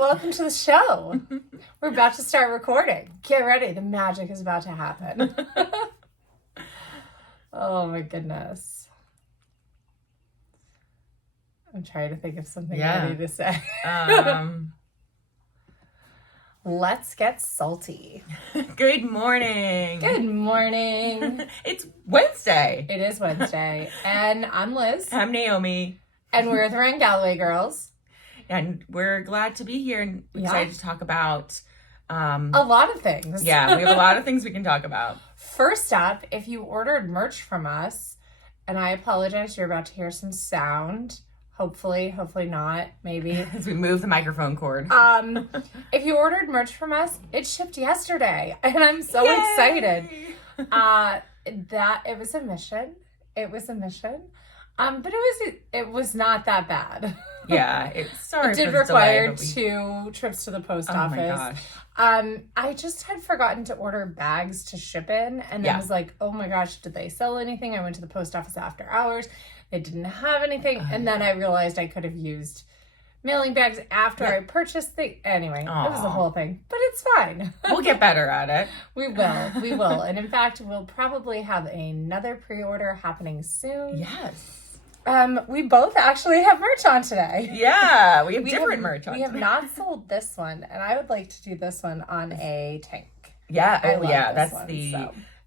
welcome to the show. We're about to start recording. Get ready, the magic is about to happen. Oh my goodness. I'm trying to think of something ready to say. Let's get salty. Good morning. Good morning. It's Wednesday. It is Wednesday. And I'm Liz. I'm Naomi. And we're the Ryan Galloway girls. And we're glad to be here and excited to talk about... a lot of things. Yeah, we have a lot of things we can talk about. First up, if you ordered merch from us, and I apologize, you're about to hear some sound. Hopefully not, maybe. As we move the microphone cord. If you ordered merch from us, it shipped yesterday. And I'm so excited. That it was a mission. But it was not that bad. Yeah, it did require 2 trips to the post office. My gosh. I just had forgotten to order bags to ship in, and I was like, oh my gosh, did they sell anything? I went to the post office after hours. They didn't have anything, and then I realized I could have used mailing bags after I purchased the... Anyway, It was a whole thing, but it's fine. We'll get better at it. We will. And in fact, we'll probably have another pre-order happening soon. Yes. We both actually have merch on today. Yeah, we have different merch on today. We have not sold this one, and I would like to do this one on a tank. Yeah, that's one,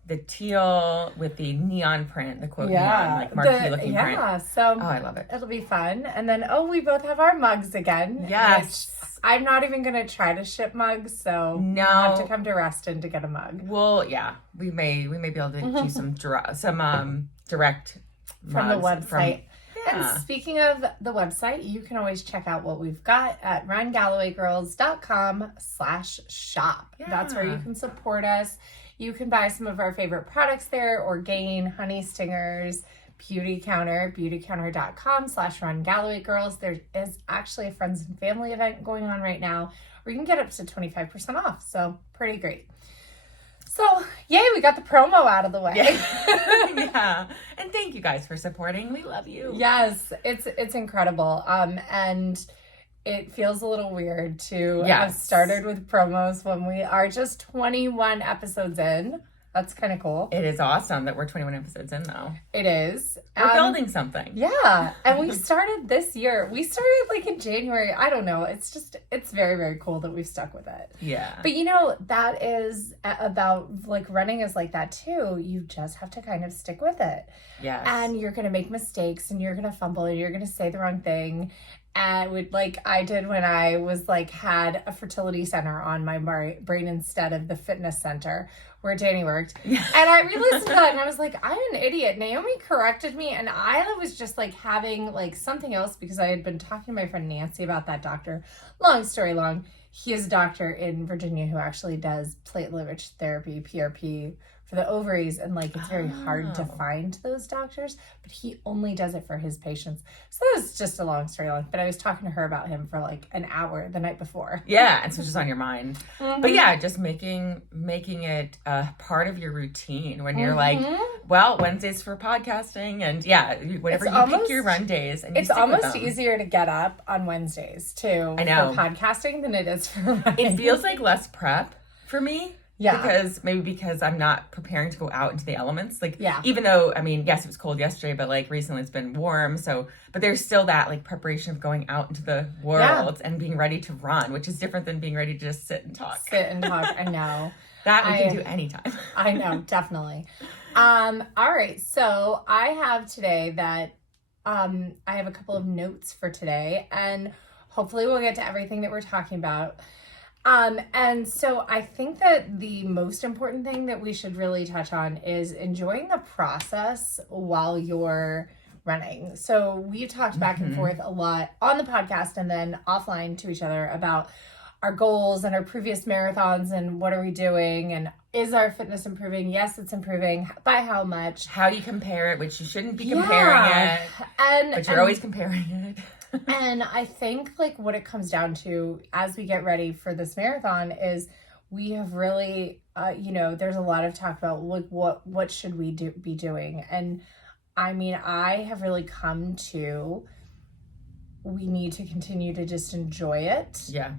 the teal with the neon print, the quote neon, like marquee looking print. Yeah, so I love it. It'll be fun. And then, we both have our mugs again. Yes. I'm not even going to try to ship mugs, so no. You have to come to Reston to get a mug. Well, yeah, we may be able to do some direct from the website. Yeah. And speaking of the website, you can always check out what we've got at RyanGallowayGirls.com/shop. Yeah. That's where you can support us. You can buy some of our favorite products there: Orgain, Honey Stingers, Beauty Counter, beautycounter.com/RyanGallowayGirls. There is actually a friends and family event going on right now where you can get up to 25% off. So pretty great. So, yay, we got the promo out of the way. Yeah. And thank you guys for supporting. We love you. Yes, it's incredible. And it feels a little weird to have started with promos when we are just 21 episodes in. That's kind of cool. It is awesome that we're 21 episodes in, though. It is. We're building something. Yeah. And we started this year. We started like in January. I don't know. It's very, very cool that we've stuck with it. Yeah. But that is about like running is like that too. You just have to kind of stick with it. Yes. And you're going to make mistakes and you're going to fumble and you're going to say the wrong thing. And like I did when I was like had a fertility center on my brain instead of the fitness center where Danny worked. And I re-listened to that and I was like, I'm an idiot. Naomi corrected me and I was just like having like something else because I had been talking to my friend Nancy about that doctor. Long story long, he is a doctor in Virginia who actually does platelet-rich therapy, PRP, for the ovaries, and like it's very hard to find those doctors, but he only does it for his patients. So that was just a long story long, but I was talking to her about him for like an hour the night before. Yeah, and so it's just on your mind. Mm-hmm. But yeah, just making it a part of your routine when you're like, well, Wednesdays for podcasting, and whatever pick your run days. And it's almost easier to get up on Wednesdays too. I know. For podcasting than it is for running. It feels like less prep for me. Yeah. Because I'm not preparing to go out into the elements. Like, yeah. Even though, I mean, yes, it was cold yesterday, but like recently it's been warm. So, but there's still that like preparation of going out into the world and being ready to run, which is different than being ready to just sit and talk. I know. That we can do anytime. I know, definitely. All right. So I have today that, I have a couple of notes for today and hopefully we'll get to everything that we're talking about. And so I think that the most important thing that we should really touch on is enjoying the process while you're running. So we talked back and forth a lot on the podcast and then offline to each other about our goals and our previous marathons and what are we doing and is our fitness improving? Yes, it's improving. By how much? How do you compare it? Which you shouldn't be comparing it. But you're always comparing it. And I think like what it comes down to as we get ready for this marathon is we have really, there's a lot of talk about like what should we be doing? And I mean, I have really come to, we need to continue to just enjoy it. Yeah.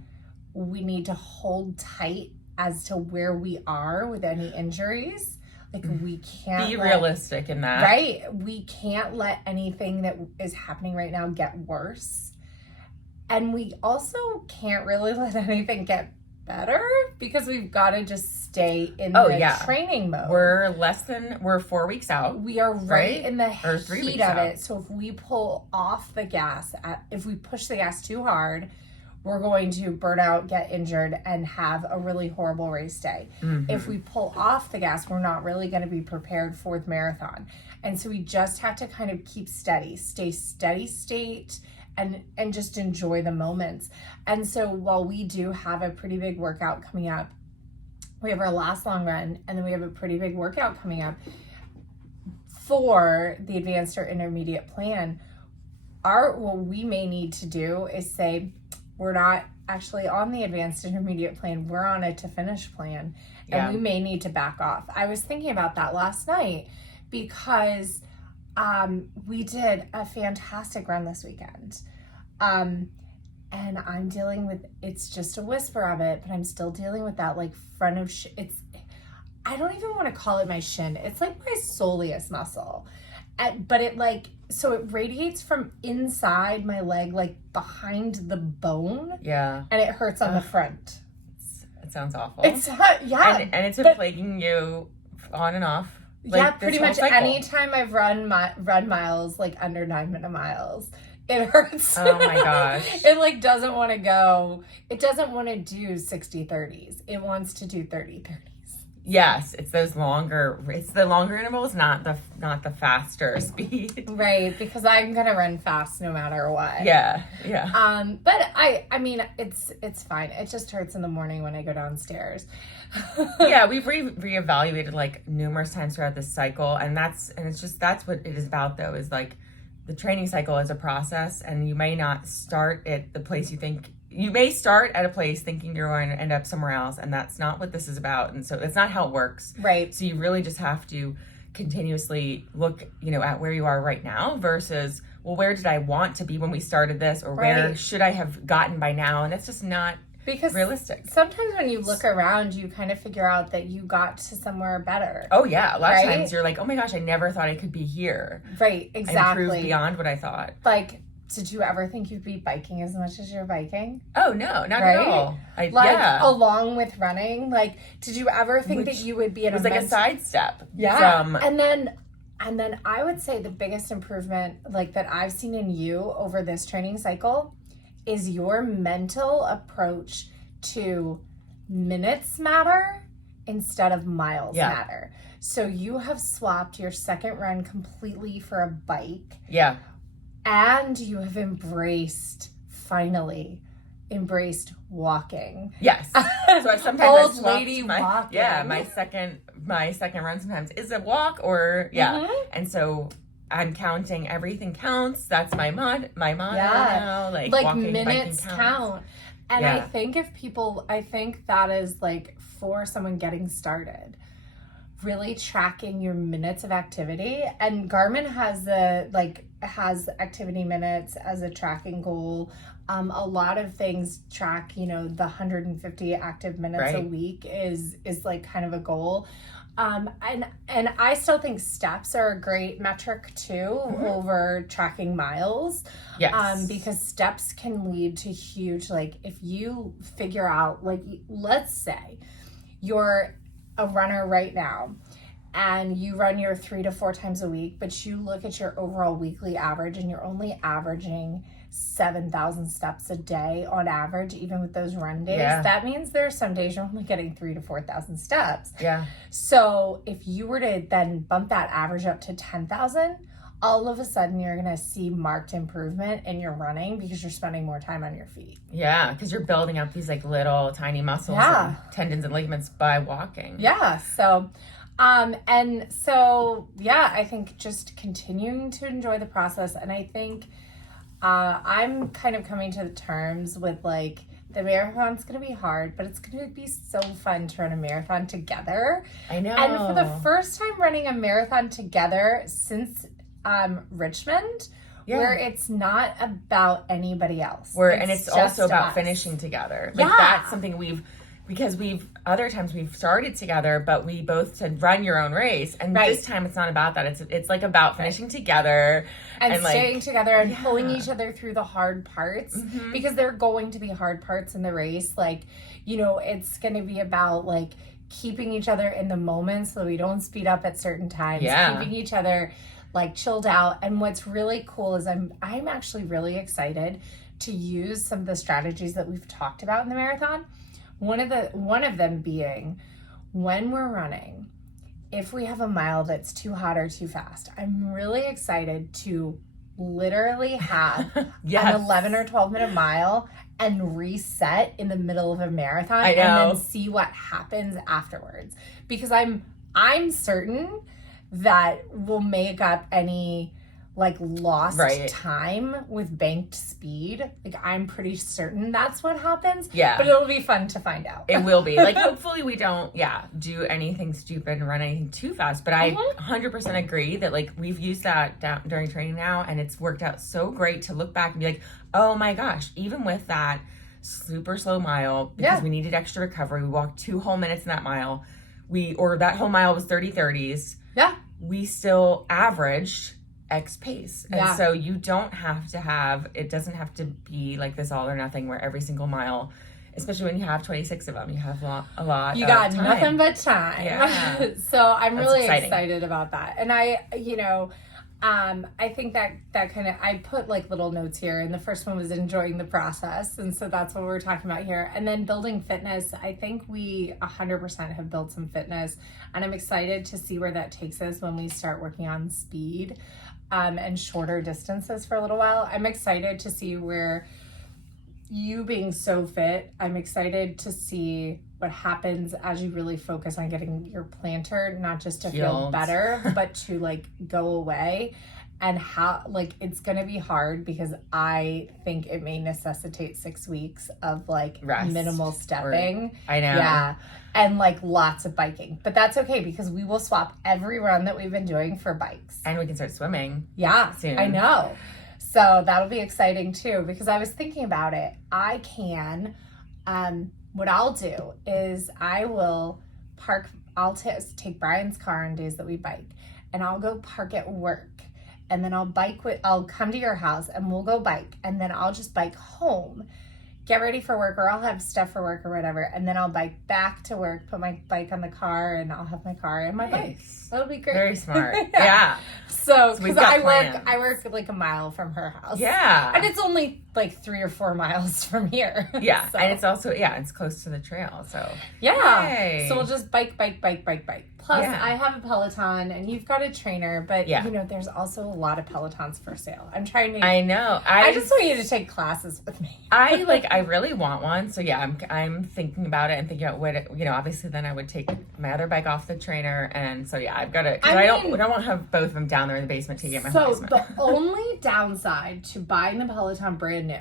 we need to hold tight as to where we are with any injuries. Like, we can't be realistic in that. Right. We can't let anything that is happening right now get worse. And we also can't really let anything get better, because we've got to just stay in training mode. We're 4 weeks out. We are right in the heat of out. it. So if we pull off the gas, if we push the gas too hard, we're going to burn out, get injured, and have a really horrible race day. Mm-hmm. If we pull off the gas, we're not really going to be prepared for the marathon. And so we just have to kind of keep steady, stay steady state, and just enjoy the moments. And so while we do have a pretty big workout coming up, we have our last long run, and then we have a pretty big workout coming up for the advanced or intermediate plan. What we may need to do is say, we're not actually on the advanced intermediate plan, we're on a to finish plan, and we may need to back off. I was thinking about that last night, because we did a fantastic run this weekend. And I'm dealing with, it's just a whisper of it, but I'm still dealing with that like front of I don't even want to call it my shin. It's like my soleus muscle. But it so it radiates from inside my leg, like behind the bone. Yeah. And it hurts on the front. It sounds awful. It's, yeah. And it's been plaguing you on and off. Like, pretty much anytime I've run miles, like under 9 minute miles, it hurts. Oh my gosh. It doesn't want to go. It doesn't want to do 60-30s. It wants to do 30-30s. Yes, it's the longer intervals, not the faster speed. Right, because I'm gonna run fast no matter what. Yeah. But I mean, it's fine. It just hurts in the morning when I go downstairs. Yeah, we've reevaluated like numerous times throughout this cycle, and that's what it is about, though, is like the training cycle is a process, and you may not start at the place you think. You may start at a place thinking you're going to end up somewhere else, and that's not what this is about. And so it's not how it works. Right. So you really just have to continuously look, at where you are right now versus, well, where did I want to be when we started this, or where should I have gotten by now? And that's just not realistic. Sometimes when you look around, you kind of figure out that you got to somewhere better. Oh, yeah. A lot of times you're like, oh my gosh, I never thought I could be here. Right, exactly. I improved beyond what I thought. Like, did you ever think you'd be biking as much as you're biking? Oh, no, not at all. Along with running, did you ever think that you would be in a like a sidestep? Yeah. And then I would say the biggest improvement, that I've seen in you over this training cycle, is your mental approach to minutes matter instead of miles matter. So you have swapped your second run completely for a bike. Yeah. And you have finally embraced walking. Yes. So sometimes old lady walking. Yeah, my second run sometimes is a walk, or and so I'm counting everything counts. That's my motto now. Like walking, minutes count. And I think I think that is for someone getting started, really tracking your minutes of activity. And Garmin has activity minutes as a tracking goal. A lot of things track, the 150 active minutes a week is kind of a goal. And I still think steps are a great metric too, over tracking miles. Yes. Because steps can lead to huge, if you figure out, let's say you're a runner right now, and you run your 3 to 4 times a week, but you look at your overall weekly average and you're only averaging 7,000 steps a day on average, even with those run days. Yeah. That means there's some days you're only getting 3,000 to 4,000 steps. Yeah. So if you were to then bump that average up to 10,000, all of a sudden you're going to see marked improvement in your running because you're spending more time on your feet. Yeah, because you're building up these little tiny muscles and tendons and ligaments by walking. Yeah. So I think just continuing to enjoy the process. And I think I'm kind of coming to the terms with the marathon's going to be hard, but it's going to be so fun to run a marathon together. I know. And for the first time running a marathon together since Richmond, Yeah. where it's not about anybody else. And it's just also about us. finishing together. Like Yeah. that's something because other times we've started together, but we both said run your own race. And Right. this time it's not about that. It's like about finishing together and like, staying together and yeah. pulling each other through the hard parts, because there are going to be hard parts in the race. Like, you know, it's going to be about like keeping each other in the moment so that we don't speed up at certain times, keeping each other like chilled out. And what's really cool is I'm actually really excited to use some of the strategies that we've talked about in the marathon. One of them being, when we're running, if we have a mile that's too hot or too fast, I'm really excited to literally have yes. an 11 or 12 minute mile and reset in the middle of a marathon I know. and then see what happens afterwards. Because I'm certain that we'll make up any like lost time with banked speed. Like I'm pretty certain that's what happens. Yeah. But it'll be fun to find out. It will be. Like hopefully we don't do anything stupid and run anything too fast. But I 100% agree that like we've used that during training now, and it's worked out so great to look back and be like, oh my gosh, even with that super slow mile, because we needed extra recovery, we walked 2 whole minutes in that mile. That whole mile was 30:30s. Yeah. We still averaged X pace. And so you don't have to it doesn't have to be like this all or nothing where every single mile, especially when you have 26 of them, you have a lot you of got time. nothing but time. Yeah. So I'm That's really exciting. excited about that. And I think that kind of, I put like little notes here, and the first one was enjoying the process. And so that's what we're talking about here. And then building fitness, I think we 100% have built some fitness, and I'm excited to see where that takes us when we start working on speed and shorter distances for a little while. I'm excited to see where you being so fit, I'm excited to see what happens as you really focus on getting your plantar not just to feel better, but to like go away. And how like it's gonna be hard because I think it may necessitate 6 weeks of like rest, minimal stepping. I know. Yeah. And like lots of biking. But that's okay because we will swap every run that we've been doing for bikes. And we can start swimming. Yeah, soon. I know. So that'll be exciting too, because I was thinking about it. What I'll do is I will take Brian's car on days that we bike, and I'll go park at work, and then I'll come to your house and we'll go bike, and then I'll just bike home, get ready for work, or I'll have stuff for work or whatever, and then I'll bike back to work, put my bike on the car, and I'll have my car and my bike. That'll be great. Very smart. Yeah. So, we've because got I work like a mile from her house. Yeah. And it's only like 3 or 4 miles from here. Yeah. So. And it's also, it's close to the trail. So, yeah. Yay. So we'll just bike. Plus, I have a Peloton, and you've got a trainer, but you know, there's also a lot of Pelotons for sale. I'm trying to. I know. I just want you to take classes with me. I really want one. So yeah, I'm thinking about it and thinking about what obviously then I would take my other bike off the trainer, and so yeah, I've got to. I don't want to have both of them down there in the basement taking up my whole basement. So the only downside to buying the Peloton brand new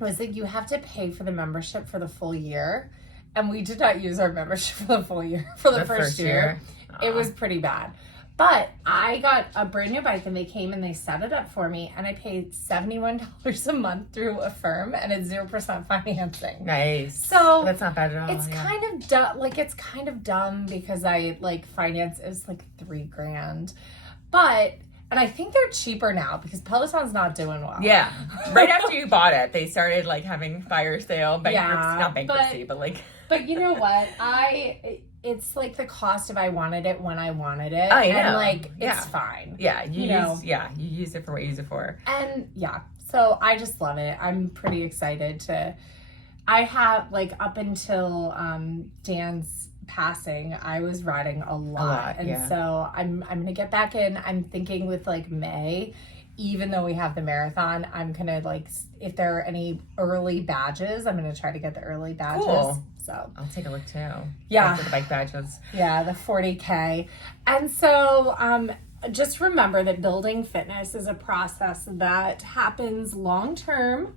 was that you have to pay for the membership for the full year. And we did not use our membership for the full year. For the first year. It was pretty bad. But I got a brand new bike, and they came and they set it up for me, and I paid $71 a month through Affirm, and it's 0% financing. Nice. So that's not bad at all. It's kind of dumb. Like, it's kind of dumb because I like finance is like $3,000, and I think they're cheaper now because Peloton's not doing well. Yeah. Right after you bought it, they started like having fire sale, not bankruptcy, but like. But you know what? It's like the cost if I wanted it when I wanted it. I know. And like, it's fine. Yeah. You use it for what you use it for. And yeah, so I just love it. I'm pretty excited I have like up until Dan's passing, I was riding a lot. And so I'm going to get back in. I'm thinking with like May, even though we have the marathon, I'm going to like, if there are any early badges, I'm going to try to get the early badges. Cool. So I'll take a look too. Yeah. After the bike badges. Yeah, the 40K. And so just remember that building fitness is a process that happens long-term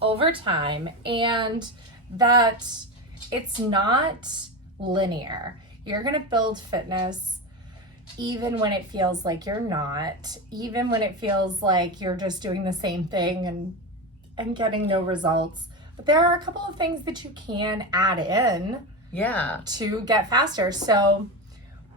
over time, and that it's not linear. You're going to build fitness even when it feels like you're not, even when it feels like you're just doing the same thing and getting no results. But there are a couple of things that you can add in to get faster. So,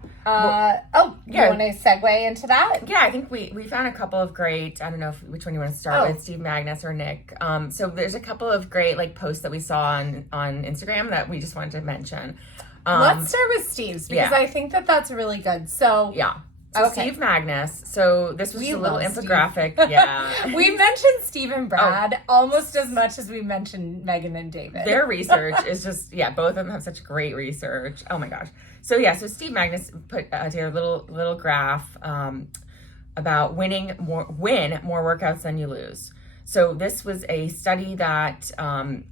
you want to segue into that? Yeah, I think we found a couple of great, I don't know which one you want to start with, Steve Magness or Nick. So there's a couple of great like posts that we saw on Instagram that we just wanted to mention. Let's start with Steve's because I think that's really good. So Steve Magness. So this was a little infographic. Yeah. We mentioned Steve and Brad almost as much as we mentioned Megan and David. Their research is just, both of them have such great research. Oh my gosh. So Steve Magness put together a little graph about win more workouts than you lose. So this was a study that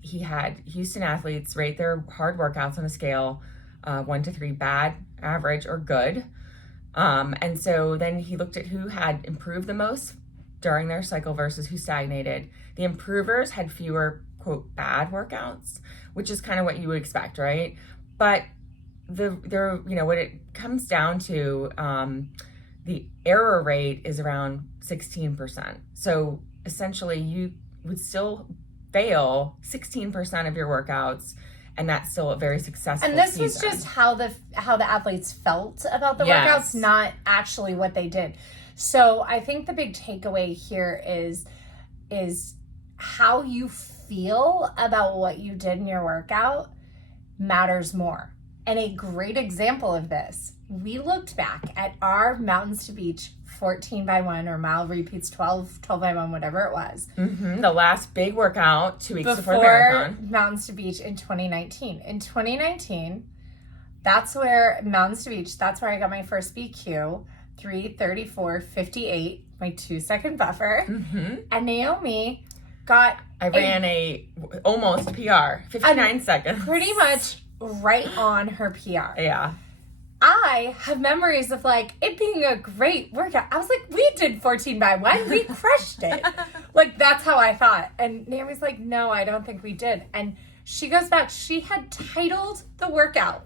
he had Houston athletes rate their hard workouts on a scale 1 to 3, bad, average, or good. And so then he looked at who had improved the most during their cycle versus who stagnated. The improvers had fewer, quote, bad workouts, which is kind of what you would expect, right? But what it comes down to, the error rate is around 16%. So essentially you would still fail 16% of your workouts, and that's still a very successful And this season. was just how the athletes felt about the workouts, not actually what they did. So I think the big takeaway here is how you feel about what you did in your workout matters more. And a great example of this, we looked back at our Mountains to Beach 14x1 or mile repeats 12x1, whatever it was. Mm-hmm. The last big workout 2 weeks before the marathon. Mountains to Beach in 2019. In 2019, that's where Mountains to Beach, that's where I got my first BQ, 3:34.58, my 2-second buffer. Mm-hmm. And Naomi got... I ran a almost PR, 59 seconds. Pretty much right on her PR. Yeah. I have memories of like it being a great workout. I was like, we did 14x1. We crushed it. Like, that's how I thought. And Naomi's like, no, I don't think we did. And she goes back. She had titled the workout,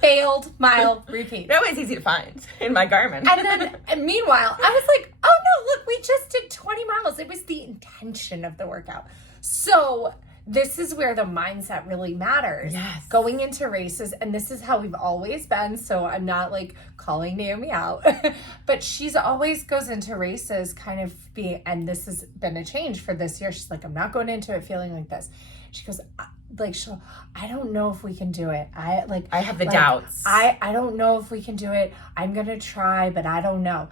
failed mile repeat. That was easy to find in my Garmin. And meanwhile, I was like, oh no, look, we just did 20 miles. It was the intention of the workout. So this is where the mindset really matters. Yes. Going into races, and this is how we've always been, so I'm not like calling Naomi out, but she's always goes into races kind of being, and this has been a change for this year. She's like, I'm not going into it feeling like this. She goes, I don't know if we can do it. I have the doubts. I don't know if we can do it. I'm going to try, but I don't know.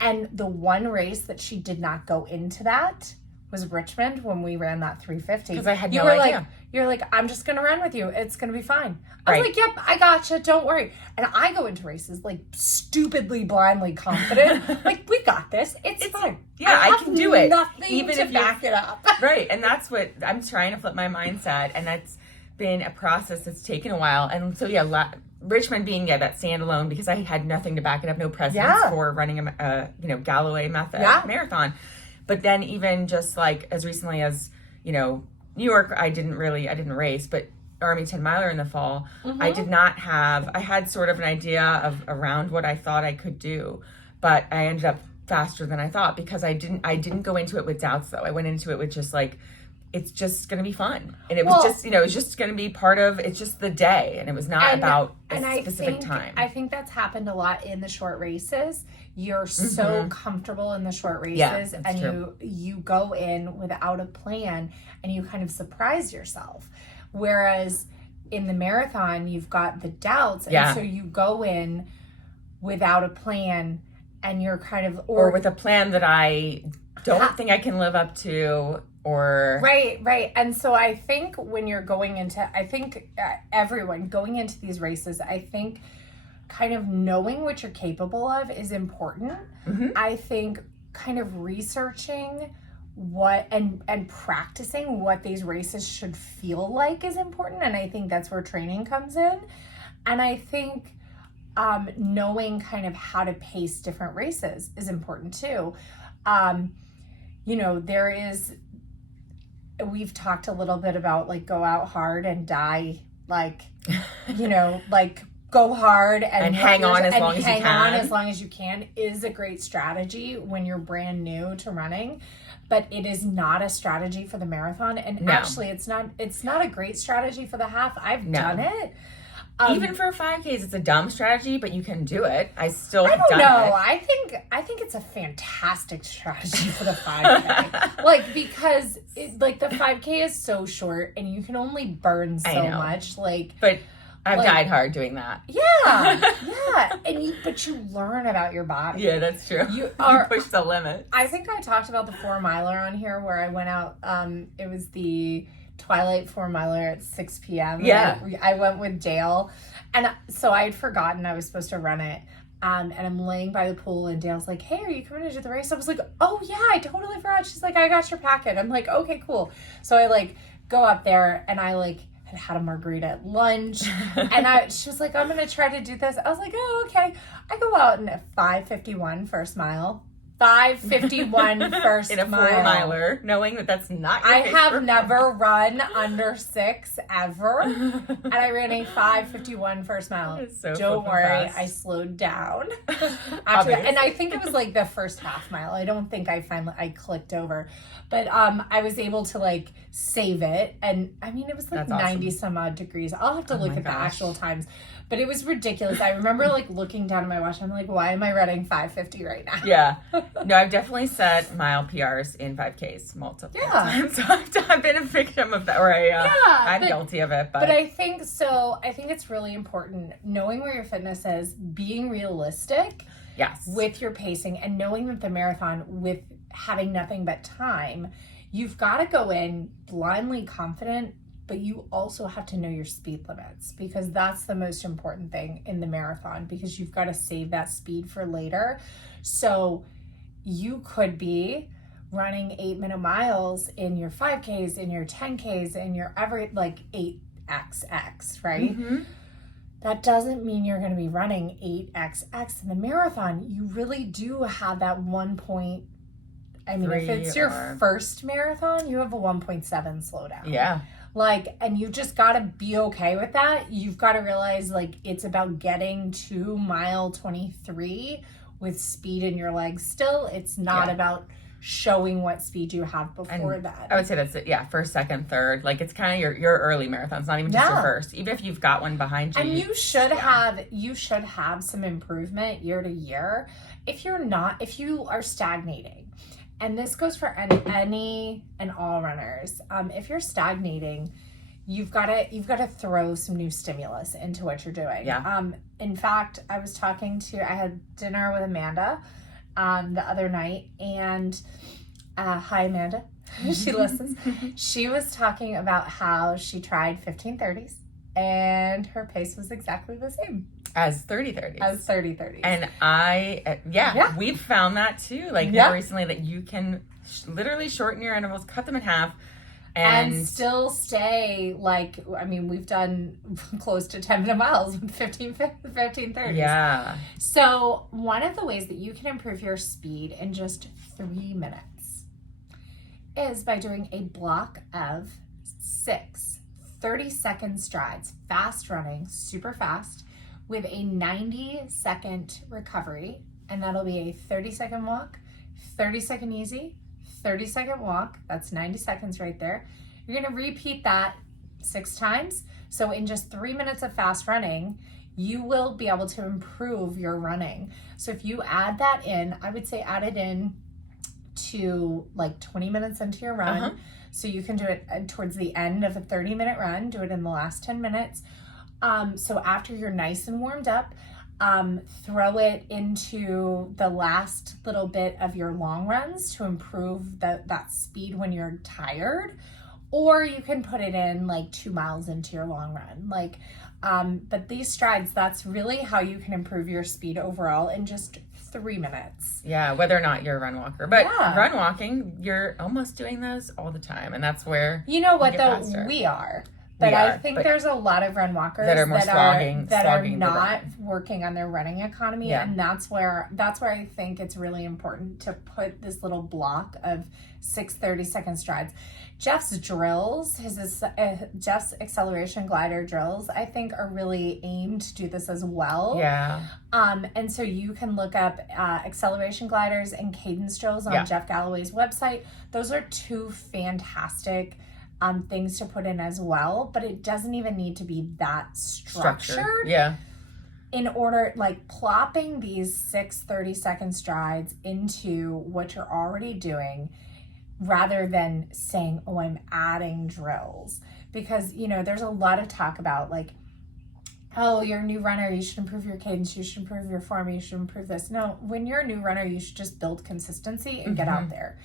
And the one race that she did not go into that was Richmond when we ran that 350. Because I had no idea. You're like, I'm just going to run with you. It's going to be fine. I was like, yep, I gotcha. Don't worry. And I go into races like stupidly, blindly confident. Like, we got this. It's fine. Yeah, I can do it. Nothing even to back it up. Right. And that's what I'm trying to flip my mindset. And that's been a process that's taken a while. And so, Richmond being that standalone, because I had nothing to back it up, no precedence for running a Galloway method marathon. But then even just like as recently as, New York, I didn't race, but Army 10 miler in the fall, I had sort of an idea of around what I thought I could do, but I ended up faster than I thought because I didn't go into it with doubts though. I went into it with just like, it's just going to be fun. And it was just, it was just going to be part of, it's just the day. And it was not about a specific time. I think that's happened a lot in the short races. You're so comfortable in the short races and true. you go in without a plan and you kind of surprise yourself. Whereas in the marathon, you've got the doubts. And so you go in without a plan and you're kind of... Or with a plan that I don't think I can live up to. Or right. And so I think when you're going into, everyone going into these races, I think kind of knowing what you're capable of is important. I think kind of researching what and practicing what these races should feel like is important. And I think that's where training comes in. And I think knowing kind of how to pace different races is important too. We've talked a little bit about like go out hard and die like, like go hard and hang on as long as you hang can. on as long as you can is a great strategy when you're brand new to running. But it is not a strategy for the marathon. And actually, it's not a great strategy for the half. I've done it. Even for 5Ks, it's a dumb strategy, but you can do it. I don't know. I think it's a fantastic strategy for the 5K. Like, because the 5K is so short and you can only burn so much. But I've died hard doing that. Yeah. But you learn about your body. Yeah, that's true. You push the limit. I think I talked about the 4 miler on here where I went out. It was the Twilight 4 miler at 6 p.m. Yeah. I went with Dale. And so I had forgotten I was supposed to run it. And I'm laying by the pool and Dale's like, hey, are you coming to do the race? I was like, oh yeah, I totally forgot. She's like, I got your packet. I'm like, okay, cool. So I go up there and I had a margarita at lunch and she was like, I'm gonna try to do this. I was like, oh, okay. I go out in a 5:51 first mile. 5:51 first in a 4 miler, knowing that that's not your I have never run under 6 ever. And I ran a 5:51 first mile. So don't worry, fast. I slowed down after that. And I think it was the first half mile. I don't think I clicked over. But I was able to save it. And I mean, it was 90 some odd degrees. I'll have to look at the actual times. But it was ridiculous. I remember looking down at my watch. I'm like, why am I running 5:50 right now? Yeah. No, I've definitely set mile PRs in 5Ks multiple times. So I've been a victim of that, or I'm guilty of it. But I think so. I think it's really important knowing where your fitness is, being realistic with your pacing, and knowing that the marathon, with having nothing but time, you've got to go in blindly confident. But you also have to know your speed limits, because that's the most important thing in the marathon, because you've got to save that speed for later. So you could be running 8-minute miles in your 5Ks, in your 10Ks, in your 8XX, right? Mm-hmm. That doesn't mean you're going to be running 8XX in the marathon. You really do have that 1 point. I mean, if it's your first marathon, you have a 1.7 slowdown. Yeah. And you've just got to be okay with that. You've got to realize, it's about getting to mile 23 with speed in your legs still. It's not about showing what speed you have before that. I would say that's it. Yeah, first, second, third. It's kind of your early marathon. It's not even just your first. Even if you've got one behind you. And you should have some improvement year to year. If you are stagnating. And this goes for any and all runners. If you're stagnating, you've got to throw some new stimulus into what you're doing. Yeah. In fact, I had dinner with Amanda the other night, and hi Amanda, she listens. She was talking about how she tried 15:30s and her pace was exactly the same. As 30-30s. As 30-30s. And we've found that too. More recently, that you can literally shorten your intervals, cut them in half, and still stay we've done close to 10-minute miles with 15:30s. Yeah. So one of the ways that you can improve your speed in just 3 minutes is by doing a block of 6 30-second strides, fast running, super fast, with a 90-second recovery, and that'll be a 30-second walk, 30-second easy, 30-second walk. That's 90 seconds right there. You're going to repeat that 6 times. So in just 3 minutes of fast running, you will be able to improve your running. So if you add that in, I would say add it in to 20 minutes into your run. Uh-huh. So you can do it towards the end of a 30-minute run, do it in the last 10 minutes. So after you're nice and warmed up, throw it into the last little bit of your long runs to improve that speed when you're tired. Or you can put it in 2 miles into your long run. But these strides, that's really how you can improve your speed overall in just 3 minutes. Yeah, whether or not you're a run walker. But run walking, you're almost doing those all the time. And that's where you know what though, faster. We are. But I think there's a lot of run walkers that are more slogging not working on their running economy, and that's where I think it's really important to put this little block of 6 30-second strides. Jeff's drills, Jeff's acceleration glider drills, I think are really aimed to do this as well. Yeah. And so you can look up acceleration gliders and cadence drills on Jeff Galloway's website. Those are 2 fantastic things to put in as well, but it doesn't even need to be that structured. Yeah. In order, like plopping these 6 30-second strides into what you're already doing, rather than saying, oh, I'm adding drills. Because, there's a lot of talk about like, oh, you're a new runner, you should improve your cadence, you should improve your form, you should improve this. No, when you're a new runner, you should just build consistency and get out there.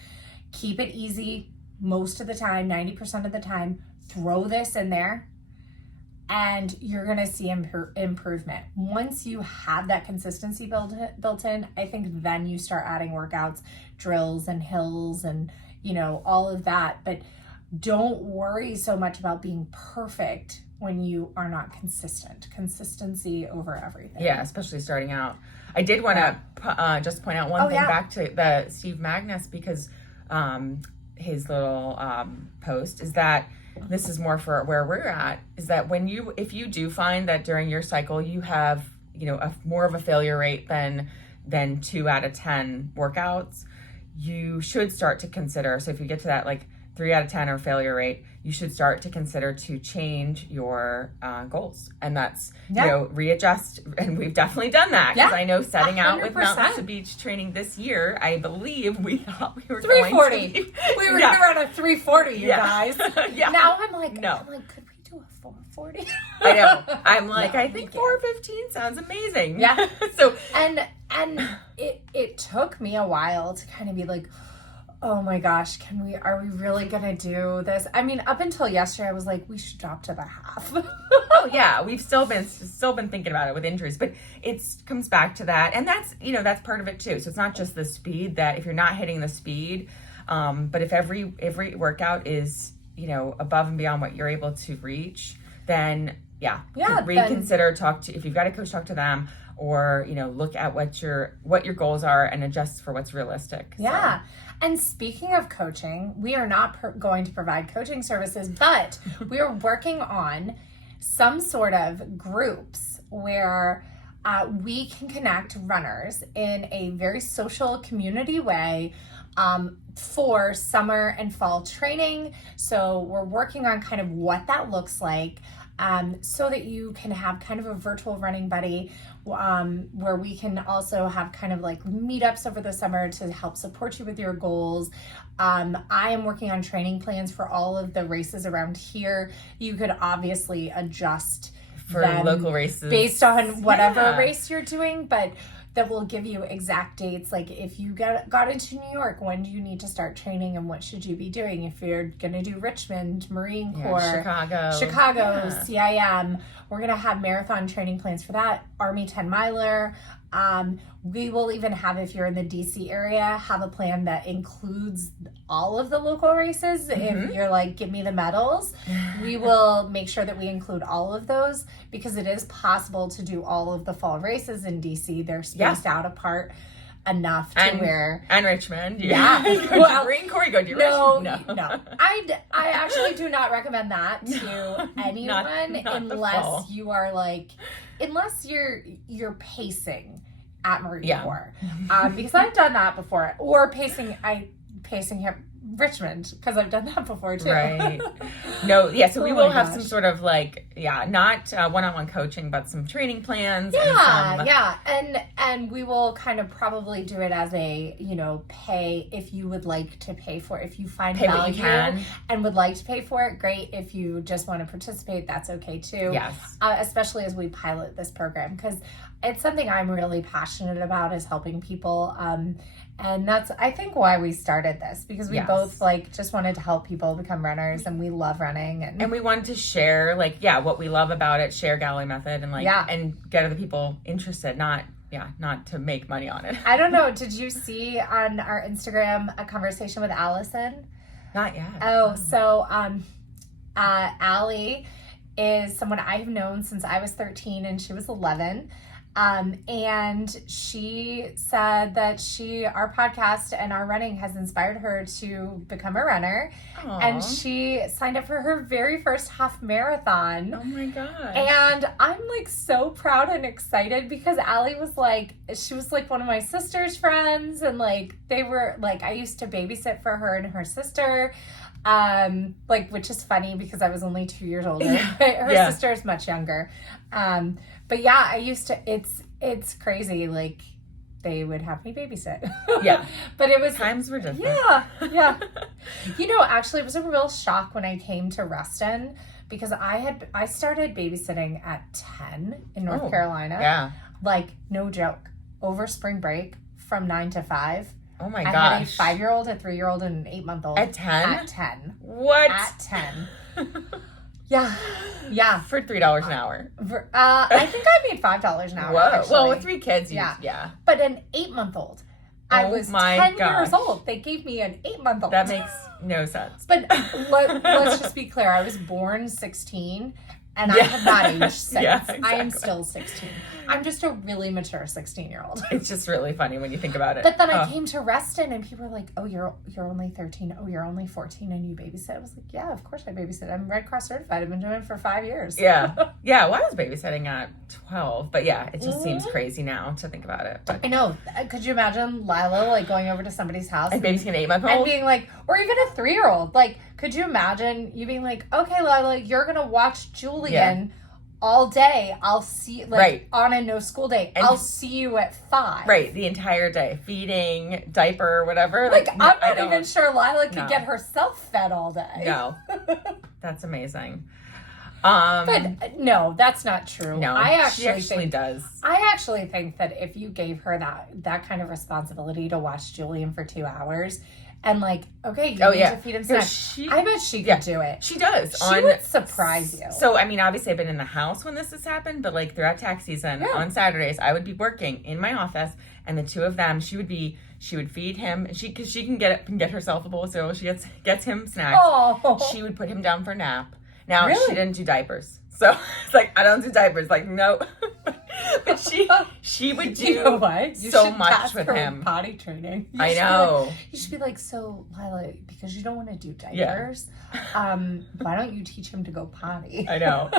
Keep it easy most of the time, 90% of the time. Throw this in there and you're going to see improvement. Once you have that consistency built in, I think then you start adding workouts, drills and hills and, all of that. But don't worry so much about being perfect when you are not consistent. Consistency over everything. Yeah, especially starting out. I did want to just point out one thing back to the Steve Magnus, because his little post is that this is more for where we're at, is that if you do find that during your cycle you have, more of a failure rate than 2 out of 10 workouts, you should start to consider, so if you get to that like 3 out of 10 or failure rate, you should start to consider to change your goals. And that's, readjust. And we've definitely done that. Because I know setting 100%. Out with Mountains to Beach training this year, I believe we thought we were 340. Going to be, we were going to run a 340, you guys. Now I'm like, no. Could we do a 440? I know. I'm like, I think 415 sounds amazing. Yeah. So and it took me a while to kind of be like, oh my gosh, are we really gonna do this? I mean, up until yesterday, I was like, we should drop to the half. Oh yeah, we've still been thinking about it with injuries, but it comes back to that, and that's that's part of it too. So it's not just the speed, that if you're not hitting the speed, but if every workout is above and beyond what you're able to reach, then reconsider. If you've got a coach, talk to them, or look at what your goals are and adjust for what's realistic. Yeah. And speaking of coaching, we are not going to provide coaching services, but we are working on some sort of groups where we can connect runners in a very social community way for summer and fall training. So we're working on kind of what that looks like, so that you can have kind of a virtual running buddy, where we can also have kind of like meetups over the summer to help support you with your goals. I am working on training plans for all of the races around here. You could obviously adjust for local races based on whatever race you're doing, but that will give you exact dates. Like if you got into New York, when do you need to start training and what should you be doing? If you're going to do Richmond, Marine Corps, Chicago, CIM, we're going to have marathon training plans for that. Army 10 miler. We will even have, if you're in the DC area, have a plan that includes all of the local races. If you're like, give me the medals, we will make sure that we include all of those, because it is possible to do all of the fall races in DC. They're spaced out apart enough to where... And Richmond. Yeah. Well, Marine Corps, you go to Richmond. No. I actually do not recommend that to anyone unless you are like... Unless you're pacing at Marine Corps, because I've done that before, or pacing here Richmond, because I've done that before too. Right. No, yeah. So we will have some sort of like, not one-on-one coaching, but some training plans. And we will kind of probably do it as a pay, if you would like to pay for it. If you find value and would like to pay for it, great. If you just want to participate, that's okay too. Yes. Especially as we pilot this program, because it's something I'm really passionate about, is helping people. And that's, I think, why we started this, because we both just wanted to help people become runners, and we love running. And we wanted to share, what we love about it, share Galloway Method, and and get other people interested, not to make money on it. I don't know. Did you see on our Instagram a conversation with Allison? Not yet. Oh, so Allie is someone I've known since I was 13 and she was 11. And she said that our podcast and our running has inspired her to become a runner. Aww. And she signed up for her very first half marathon. Oh my God. And I'm like so proud and excited because Allie was like, she was like one of my sister's friends. And like, they were like, I used to babysit for her and her sister. Like, which is funny because I was only 2 years older. Her sister is much younger. But yeah, I used to, it's crazy. Like, they would have me babysit. Yeah. But it was, times were different. Yeah. You know, actually, it was a real shock when I came to Reston because I started babysitting at 10 in North Carolina. Yeah. Like, no joke. Over spring break from 9 to 5. Oh my I gosh. had a 5-year-old, a 3-year-old, and an 8-month-old. At 10? At 10. What? At 10. Yeah. For $3 an hour. I think I made $5 an hour. Whoa. Actually. Well, with 3 kids, yeah. But an 8-month-old. I was 10 years old. They gave me an 8-month-old. That makes no sense. But let's just be clear. I was born 16, and I have not aged since. Yeah, exactly. I am still 16. I'm just a really mature 16-year-old. It's just really funny when you think about it. But then I came to Reston, and people were like, "Oh, you're only 13. Oh, you're only 14, and you babysit." I was like, "Yeah, of course I babysit. I'm Red Cross certified. I've been doing it for 5 years." Yeah. Well, I was babysitting at 12, but yeah, it just seems crazy now to think about it. But I know. Could you imagine Lila like going over to somebody's house and babysitting an 8-month-old and being like, or even a 3-year-old? Like, could you imagine you being like, "Okay, Lila, you're gonna watch Julian all day. I'll see on a no school day. And I'll see you at 5." Right, the entire day, feeding, diaper, whatever. Like I'm not even sure Lila could get herself fed all day. No, that's amazing. But no, that's not true. No, she actually does. I actually think that if you gave her that kind of responsibility to watch Julian for 2 hours, and like, okay, you need to feed him snacks. I bet she could do it. She does. She would surprise you. So, I mean, obviously I've been in the house when this has happened, but like throughout tax season on Saturdays, I would be working in my office and the two of them, she would feed him. Because she can get herself a bowl of cereal. She gets him snacks. Oh. She would put him down for a nap. Now, she didn't do diapers. So, it's like, I don't do diapers. Like, no. But she would do so much with him. Potty training. I know. You should be like, so Lila, because you don't want to do diapers, why don't you teach him to go potty? I know.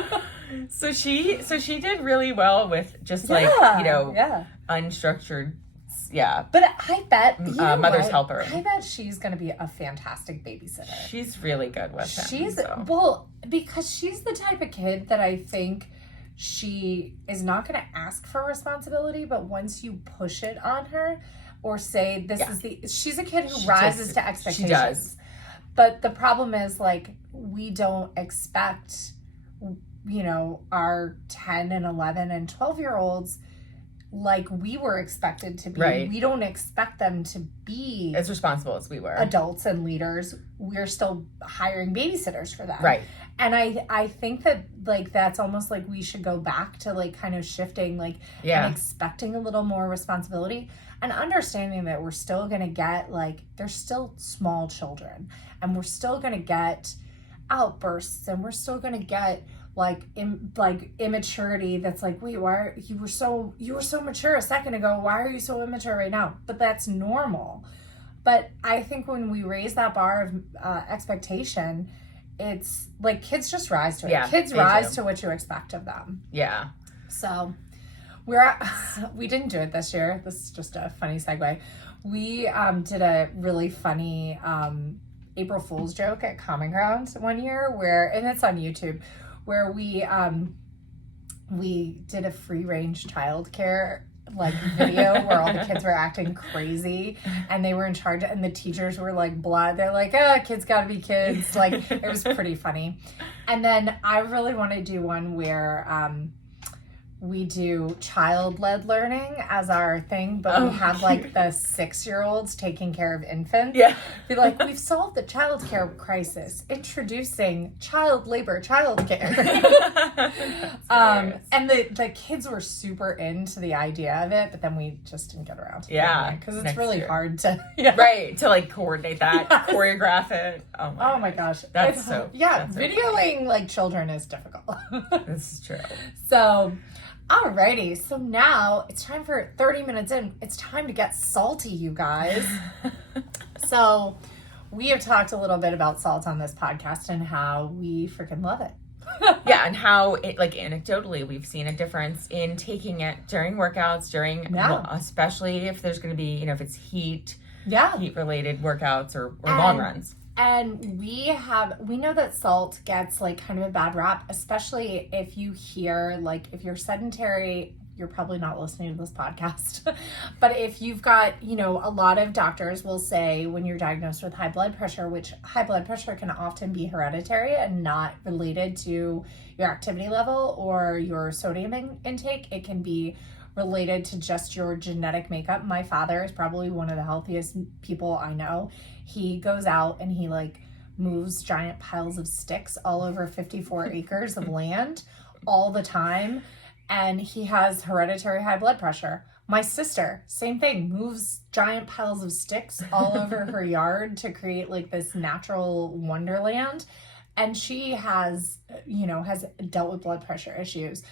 So she did really well with just unstructured. Yeah. But I bet mother's helper. I bet she's going to be a fantastic babysitter. She's really good with him. Because she's the type of kid that I think she is not going to ask for responsibility, but once you push it on her or say she's a kid who rises to expectations. She does. But the problem is like we don't expect our 10 and 11 and 12-year-olds like we were expected to be. Right. We don't expect them to be as responsible as we were. Adults and leaders. We're still hiring babysitters for them. Right. And I think that like that's almost like we should go back to like kind of shifting like and expecting a little more responsibility and understanding that we're still going to get like they're still small children and we're still going to get outbursts and we're still going to get like immaturity that's like, wait, why you were so mature a second ago, why are you so immature right now? But that's normal. But I think when we raise that bar of expectation, it's like kids just rise to it. Yeah, kids rise to what you expect of them. Yeah. So we didn't do it this year. This is just a funny segue. We did a really funny April Fool's joke at Common Ground one year and it's on YouTube, where we did a free range childcare like video where all the kids were acting crazy and they were in charge and the teachers were like blah. They're like, kids gotta be kids. Like it was pretty funny. And then I really want to do one where we do child-led learning as our thing, but we have like the 6-year-olds taking care of infants. Yeah. Be like, we've solved the child care crisis. Introducing child labor, child care. And the kids were super into the idea of it, but then we just didn't get around to Yeah. because it's really hard to right, to like coordinate that, choreograph it. Oh my gosh. That's that's videoing like children is difficult. This is true. So alrighty, so now it's time for 30 minutes in. It's time to get salty, you guys. So we have talked a little bit about salt on this podcast and how we freaking love it. Yeah, and how it, like anecdotally, we've seen a difference in taking it during workouts, well, especially if there's going to be, if it's heat related workouts or long runs. And we know that salt gets like kind of a bad rap, especially if you hear, like, if you're sedentary, you're probably not listening to this podcast. But if you've got, a lot of doctors will say when you're diagnosed with high blood pressure, which high blood pressure can often be hereditary and not related to your activity level or your sodium intake. It can be related to just your genetic makeup. My father is probably one of the healthiest people I know. He goes out and he like moves giant piles of sticks all over 54 acres of land all the time. And he has hereditary high blood pressure. My sister, same thing, moves giant piles of sticks all over her yard to create like this natural wonderland. And she has dealt with blood pressure issues.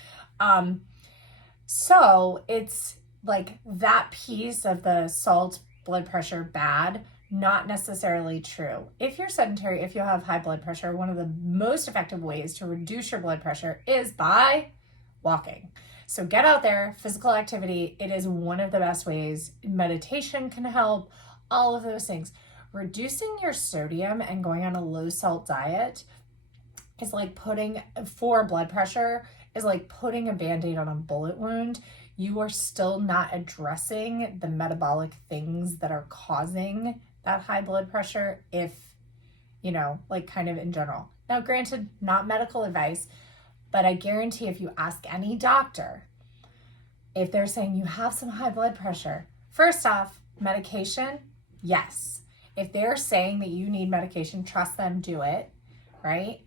So it's like that piece of the salt blood pressure bad, not necessarily true. If you're sedentary, if you have high blood pressure, one of the most effective ways to reduce your blood pressure is by walking. So get out there, physical activity. It is one of the best ways. Meditation can help, all of those things. Reducing your sodium and going on a low salt diet is like for blood pressure, is like putting a Band-Aid on a bullet wound. You are still not addressing the metabolic things that are causing that high blood pressure if, like kind of in general. Now, granted, not medical advice, but I guarantee if you ask any doctor, if they're saying you have some high blood pressure, first off, medication, yes. If they're saying that you need medication, trust them, do it, right?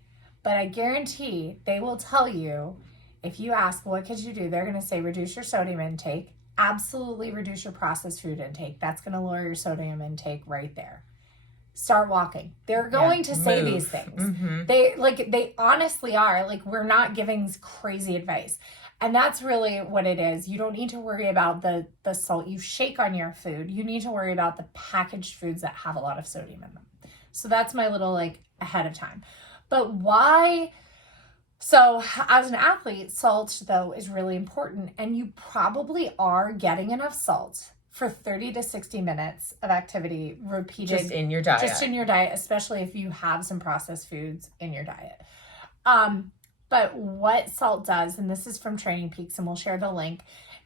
But I guarantee they will tell you, if you ask, what could you do? They're going to say, reduce your sodium intake. Absolutely reduce your processed food intake. That's going to lower your sodium intake right there. Start walking. They're going to say these things. Mm-hmm. They honestly are. Like, we're not giving crazy advice. And that's really what it is. You don't need to worry about the salt you shake on your food. You need to worry about the packaged foods that have a lot of sodium in them. So that's my little ahead of time. But why? So as an athlete, salt, though, is really important. And you probably are getting enough salt for 30 to 60 minutes of activity repeated. Just in your diet. Just in your diet, especially if you have some processed foods in your diet. But what salt does, and this is from Training Peaks, and we'll share the link.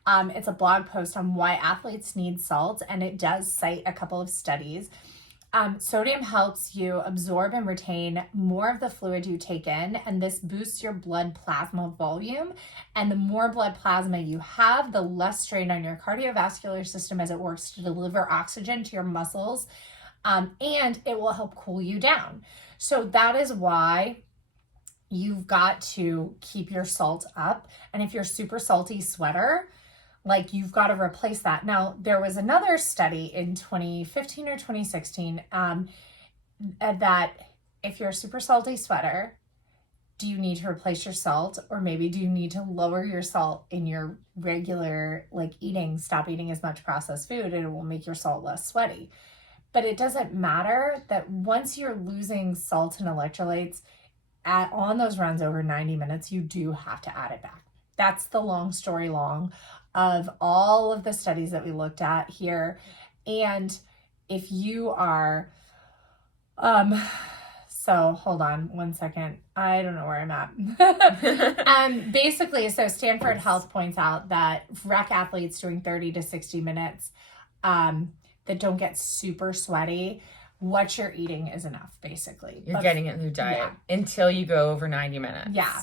It's a blog post on why athletes need salt, and it does cite a couple of studies. Sodium helps you absorb and retain more of the fluid you take in, and this boosts your blood plasma volume. And the more blood plasma you have, the less strain on your cardiovascular system as it works to deliver oxygen to your muscles, and it will help cool you down. So that is why you've got to keep your salt up. And if you're super salty sweater, you've got to replace that. Now, there was another study in 2015 or 2016 that if you're a super salty sweater, do you need to replace your salt? Or maybe do you need to lower your salt in your regular eating, stop eating as much processed food, and it will make your salt less sweaty. But it doesn't matter that once you're losing salt and electrolytes on those runs over 90 minutes, you do have to add it back. That's the long story long of all of the studies that we looked at here. And if you are, so hold on one second. I don't know where I'm at. Basically, so Stanford Health points out that rec athletes doing 30 to 60 minutes that don't get super sweaty, what you're eating is enough, basically. You're getting it in your diet until you go over 90 minutes. Yeah.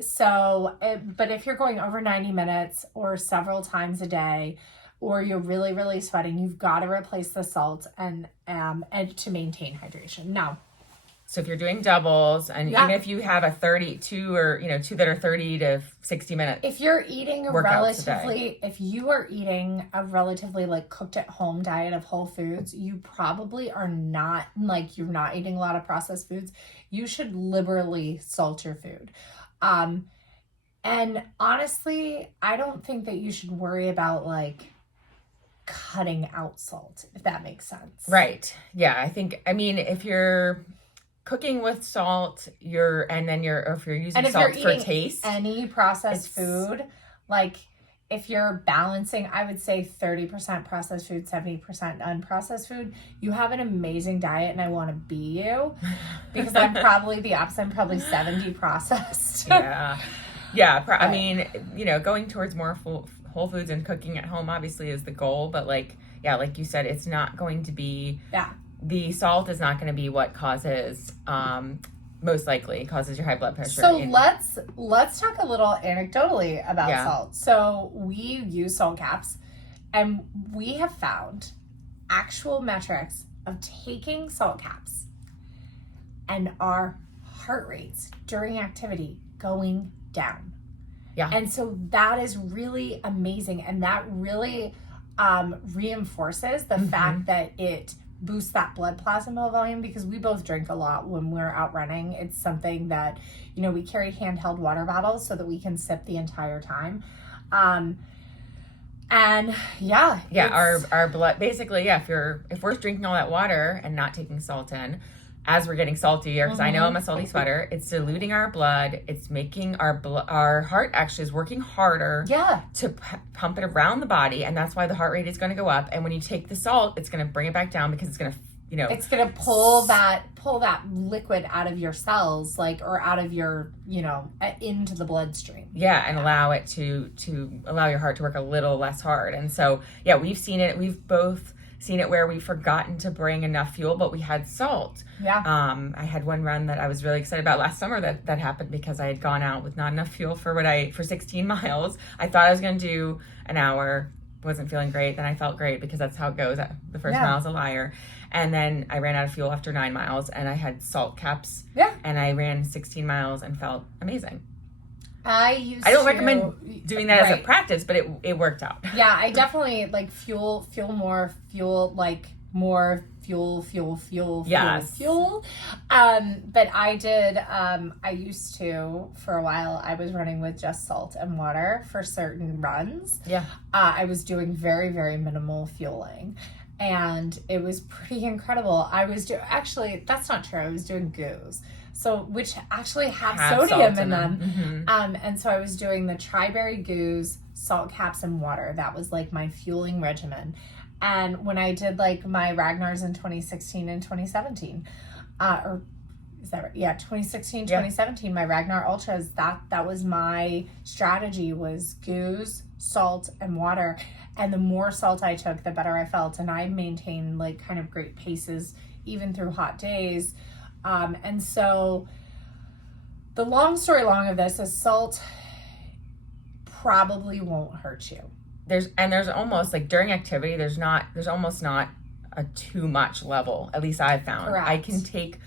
So, but if you're going over 90 minutes or several times a day, or you're really, really sweating, you've got to replace the salt and to maintain hydration. Now, So if you're doing doubles, and Yeah. even if you have a 32 or, two that are 30 to 60 minutes, if you're eating if you are eating a relatively like cooked at home diet of whole foods, you probably are not you're not eating a lot of processed foods. You should liberally salt your food. And honestly, I don't think that you should worry about like cutting out salt, if that makes sense. right. Yeah, if you're cooking with salt, if you're using And if salt you're for eating taste, any processed it's- food, like if you're balancing, I would say 30% processed food, 70% unprocessed food, you have an amazing diet and I want to be you, because I'm probably the opposite. I'm probably 70 processed. yeah. Yeah, Right. going towards more whole foods and cooking at home obviously is the goal, but like you said, it's not going to be, Yeah. the salt is not going to be what causes, most likely causes your high blood pressure. So let's talk a little anecdotally about Yeah. salt. So we use salt caps, and we have found actual metrics of taking salt caps and our heart rates during activity going down. Yeah. And so that is really amazing, and that really reinforces the fact that it boost that blood plasma volume, because we both drink a lot when we're out running. It's something that, we carry handheld water bottles so that we can sip the entire time. And yeah, our blood, basically, if we're drinking all that water and not taking salt in, as we're getting saltier, because I know I'm a salty sweater, it's diluting our blood. It's making our heart actually is working harder to pump it around the body, and that's why the heart rate is going to go up. And when you take the salt, it's going to bring it back down, because it's going to, it's going to pull that liquid out of your cells, or out of your, into the bloodstream. Yeah, and allow it to allow your heart to work a little less hard. And so, we've seen it. We've both seen it where we've forgotten to bring enough fuel, but we had salt. Yeah. I had one run that I was really excited about last summer that happened because I had gone out with not enough fuel for 16 miles. I thought I was going to do an hour, wasn't feeling great. Then I felt great, because that's how it goes. The first mile is a liar. And then I ran out of fuel after 9 miles, and I had salt caps. Yeah. And I ran 16 miles and felt amazing. I don't recommend doing that as a practice, but it worked out. Yeah, I definitely fuel more fuel, more fuel. Yes. Fuel. But I did, I used to, for a while, I was running with just salt and water for certain runs. Yeah. I was doing very, very minimal fueling, and it was pretty incredible. Actually, that's not true. I was doing goos. So, which actually have sodium in them. And so I was doing the Tri-Berry Goos, salt caps, and water. That was my fueling regimen. And when I did my Ragnars in 2016 and 2017, or is that right? Yeah, 2016, 2017, my Ragnar Ultras, that was my strategy, was goos, salt, and water. And the more salt I took, the better I felt. And I maintained kind of great paces even through hot days. And so the long story long of this is salt probably won't hurt you. There's almost during activity, there's almost not a too much level. At least I've found. Correct. I can take,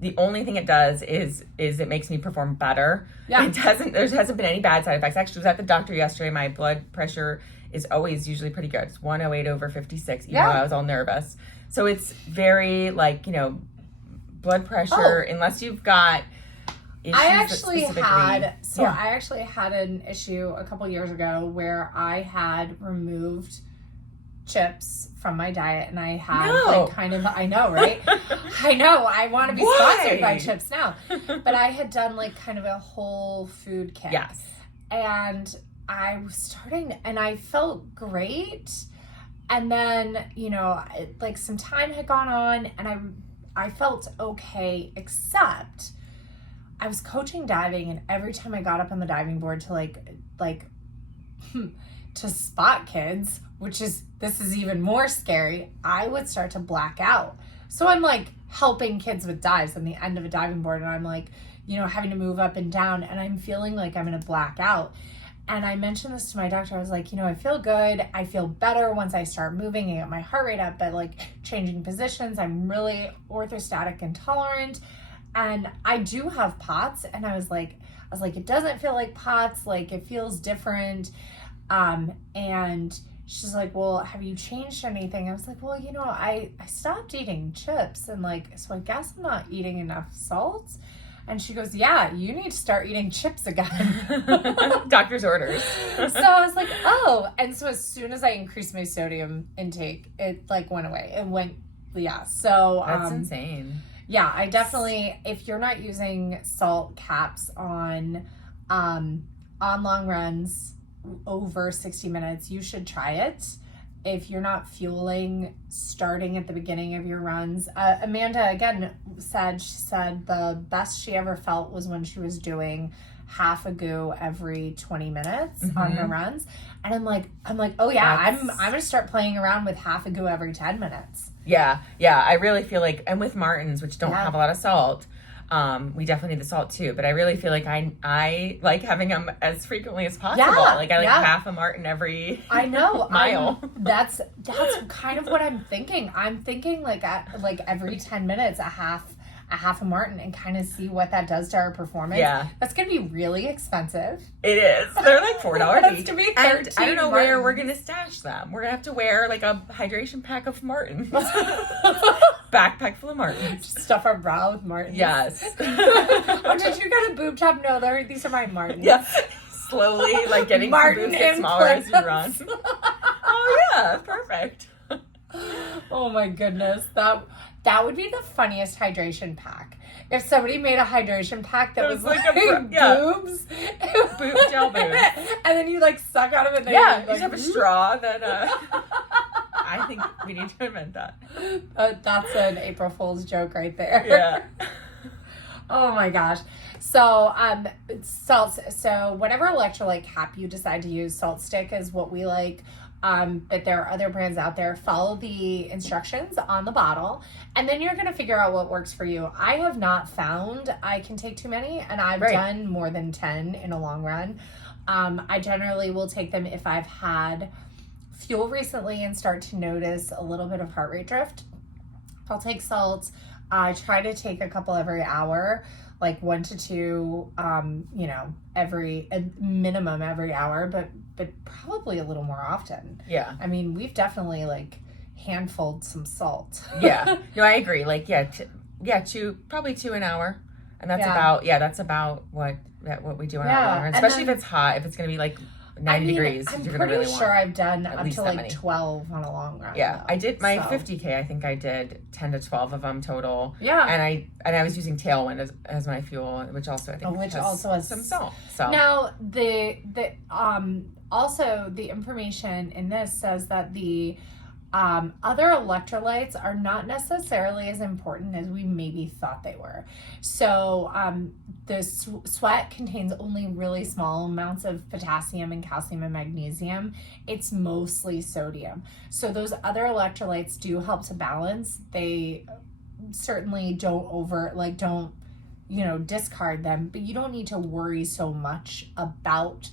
the only thing it does is it makes me perform better. Yeah. There hasn't been any bad side effects. Actually, I was at the doctor yesterday. My blood pressure is always usually pretty good. It's 108/56, even though I was all nervous. So it's very blood pressure, unless you've got issues. I actually had an issue a couple years ago where I had removed chips from my diet, and I had I know, right? I know, I want to be sponsored by chips now, but I had done kind of a whole food kit. Yes. And I was starting, and I felt great, and then some time had gone on, and I felt okay, except I was coaching diving, and every time I got up on the diving board to to spot kids, this is even more scary, I would start to black out. So I'm helping kids with dives on the end of a diving board, and I'm like, having to move up and down, and I'm feeling like I'm gonna black out. And I mentioned this to my doctor. I was like, I feel good. I feel better once I start moving and get my heart rate up, but like changing positions, I'm really orthostatic intolerant. And I do have POTS. And I was like, it doesn't feel like POTS. Like it feels different. And she's like, well, have you changed anything? I was like, well, I stopped eating chips. And like, so I guess I'm not eating enough salt. And she goes, yeah, you need to start eating chips again. Doctor's orders. So I was like, oh. And so as soon as I increased my sodium intake, it like went away. It went, yeah. So that's insane. Yeah, I definitely, if you're not using salt caps on long runs over 60 minutes, you should try it. If you're not fueling starting at the beginning of your runs, Amanda again said the best she ever felt was when she was doing half a goo every 20 minutes on her runs. And I'm like, oh yeah, I'm gonna start playing around with half a goo every 10 minutes. Yeah. I really feel like, and with Martins, which don't have a lot of salt, we definitely need the salt too, but I really feel like I like having them as frequently as possible. Yeah, like I like half a Martin every I know mile. That's kind of what I'm thinking. I'm thinking like every 10 minutes a half a Martin, and kind of see what that does to our performance. Yeah. That's gonna be really expensive. It is. They're like $4 each. To be and I don't know Martins. where we're gonna stash them. We're gonna have to wear like a hydration pack of Martins. Backpack full of Martins. Just stuff our brow with Martins. Yes. Oh, did you get a boob job? No, these are my Martins. Yeah. Slowly, like getting Martin the boobs get smaller as you run. Oh yeah, perfect. Oh my goodness, that would be the funniest hydration pack. If somebody made a hydration pack that was like boobs, boob gel boobs, and then you like suck out of it. And you like, just have a straw that. I think we need to invent that. That's an April Fool's joke right there. Yeah. Oh my gosh. So salt. So whatever electrolyte cap you decide to use, Salt Stick is what we like. But there are other brands out there. Follow the instructions on the bottle, and then you're going to figure out what works for you. I have not found I can take too many, and I've done more than 10 in a long run. I generally will take them if I've had fuel recently and start to notice a little bit of heart rate drift. I'll take salt. I try to take a couple every hour, like 1 to 2, every minimum every hour, but probably a little more often. Yeah. I mean, we've definitely like handfulled some salt. Yeah. No, I agree. Like, probably 2 an hour. And that's about what we do on our long run. Especially if it's hot, if it's going to be like 90 degrees. I'm you're pretty gonna really sure want I've done at up least to that like many. 12 on a long run. Yeah, though. I did my 50K. I think I did 10 to 12 of them total. Yeah, and I was using Tailwind as my fuel, which also I think also has some salt. So now also the information in this says that the other electrolytes are not necessarily as important as we maybe thought they were. So the sweat contains only really small amounts of potassium and calcium and magnesium. It's mostly sodium. So those other electrolytes do help to balance. They certainly don't discard them, but you don't need to worry so much about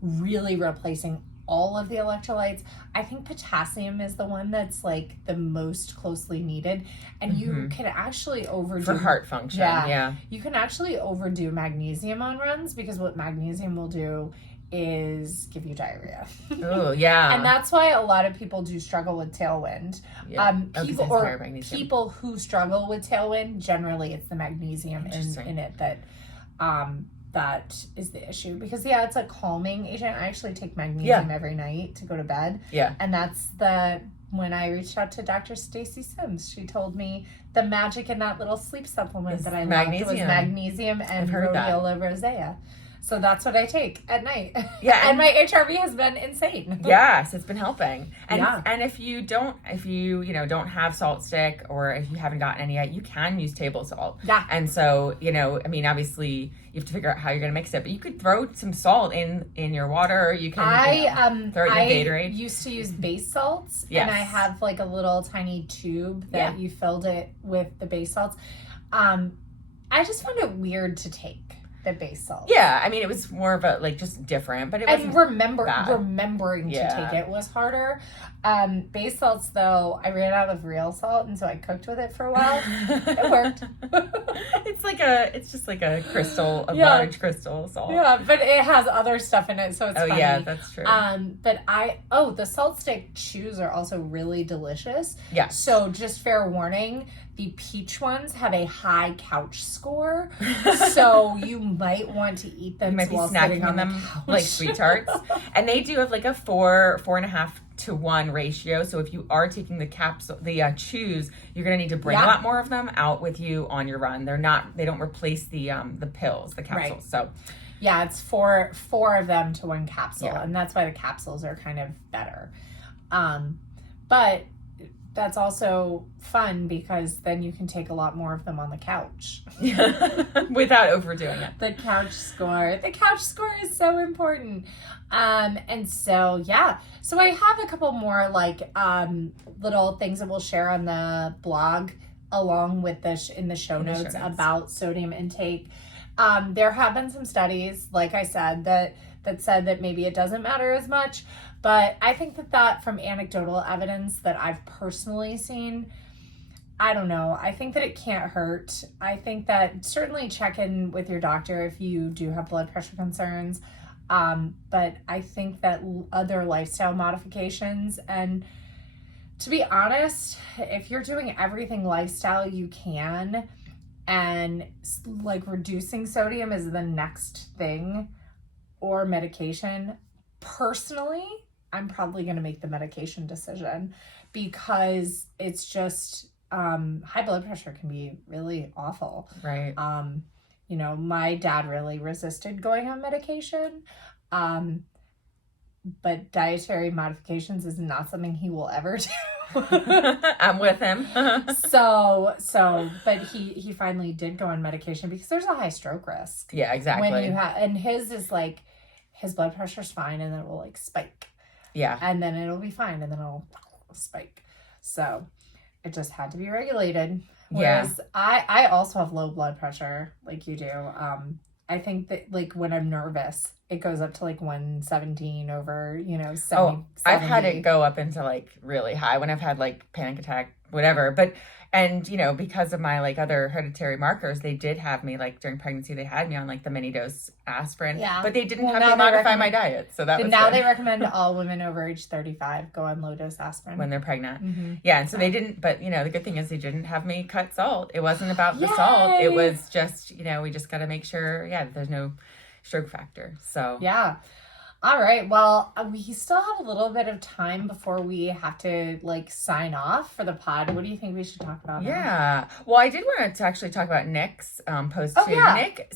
really replacing all of the electrolytes. I think potassium is the one that's like the most closely needed, and you can actually overdo for heart function. Yeah. You can actually overdo magnesium on runs, because what magnesium will do is give you diarrhea. Oh, yeah. And that's why a lot of people do struggle with Tailwind. Yeah. People who struggle with Tailwind, generally it's the magnesium in it that is the issue, because it's a calming agent. I actually take magnesium every night to go to bed. Yeah. And that's when I reached out to Dr. Stacy Sims, she told me the magic in that little sleep supplement that I loved was magnesium and rhodiola rosea. So that's what I take at night. Yeah, And my HRV has been insane. Yes, it's been helping. And Yeah. and if you don't don't have salt stick, or if you haven't gotten any yet, you can use table salt. Yeah. And so, I mean, obviously you have to figure out how you're going to mix it, but you could throw some salt in your water. You can throw it in Gatorade. Used to use base salts, Yes. and I have like a little tiny tube that you filled it with the base salts. I just found it weird to take the base salt. Yeah, I mean, it was more of a just different, but it wasn't. And bad. remembering to take it was harder. Base salts, though, I ran out of real salt, and so I cooked with it for a while. It worked. It's just like a crystal, large crystal salt. Yeah, but it has other stuff in it, so it's funny. Yeah, that's true. But the salt stick chews are also really delicious. Yeah. So just fair warning, the peach ones have a high couch score, so you might want to eat them. You might be while snacking sitting on them the couch. like sweet tarts. And they do have like a 4.5 to 1 ratio. So if you are taking the chews, you're gonna need to bring a lot more of them out with you on your run. They don't replace the pills, the capsules. Right. So yeah, it's four of them to one capsule, Yeah. and that's why the capsules are kind of better. But that's also fun because then you can take a lot more of them on the couch. without overdoing it. The couch score is so important. And so so I have a couple more little things that we'll share on the blog along with in the show notes about sodium intake. There have been some studies, like I said, that said that maybe it doesn't matter as much, but I think that from anecdotal evidence that I've personally seen, I don't know. I think that it can't hurt. I think that certainly check in with your doctor if you do have blood pressure concerns. But I think that other lifestyle modifications, and to be honest, if you're doing everything lifestyle you can, and reducing sodium is the next thing, or medication, personally, I'm probably going to make the medication decision because it's just high blood pressure can be really awful. Right. My dad really resisted going on medication. But dietary modifications is not something he will ever do. I'm with him. But he finally did go on medication because there's a high stroke risk. Yeah, exactly. When you and his is his blood pressure's fine and then it will spike. Yeah. And then it'll be fine and then it'll spike. So it just had to be regulated. Whereas I also have low blood pressure like you do. I think that when I'm nervous, it goes up to 117 over, 70. I've had it go up into really high when I've had panic attack, whatever. But, because of my other hereditary markers, they did have me during pregnancy, they had me on the mini dose aspirin. Yeah. But they didn't have me modify my diet. So that was now good. They recommend all women over age 35 go on low dose aspirin when they're pregnant. Mm-hmm. Yeah. And so they didn't, but the good thing is they didn't have me cut salt. It wasn't about the salt. It was just, we just got to make sure, that there's no stroke factor. So yeah. All right. Well, we still have a little bit of time before we have to sign off for the pod. What do you think we should talk about? Yeah. Well, I did want to actually talk about Nick's post too. Yeah. Nick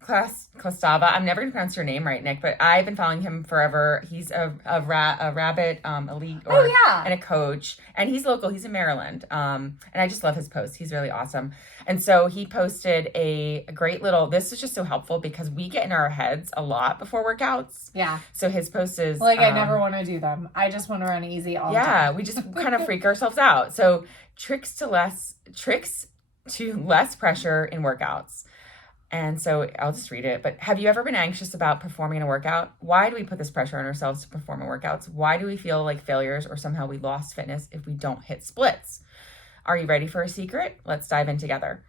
Klostava. I'm never going to pronounce your name right, Nick, but I've been following him forever. He's a rabbit elite and a coach, and he's local. He's in Maryland. And I just love his posts. He's really awesome. And so he posted a great little. This is just so helpful because we get in our heads a lot before workouts. Yeah. So his post is I never want to do them. I just want to run easy all the time. Yeah, we just kind of freak ourselves out. So tricks to less pressure in workouts. And so I'll just read it. But have you ever been anxious about performing a workout? Why do we put this pressure on ourselves to perform in workouts? Why do we feel like failures or somehow we lost fitness if we don't hit splits? Are you ready for a secret? Let's dive in together.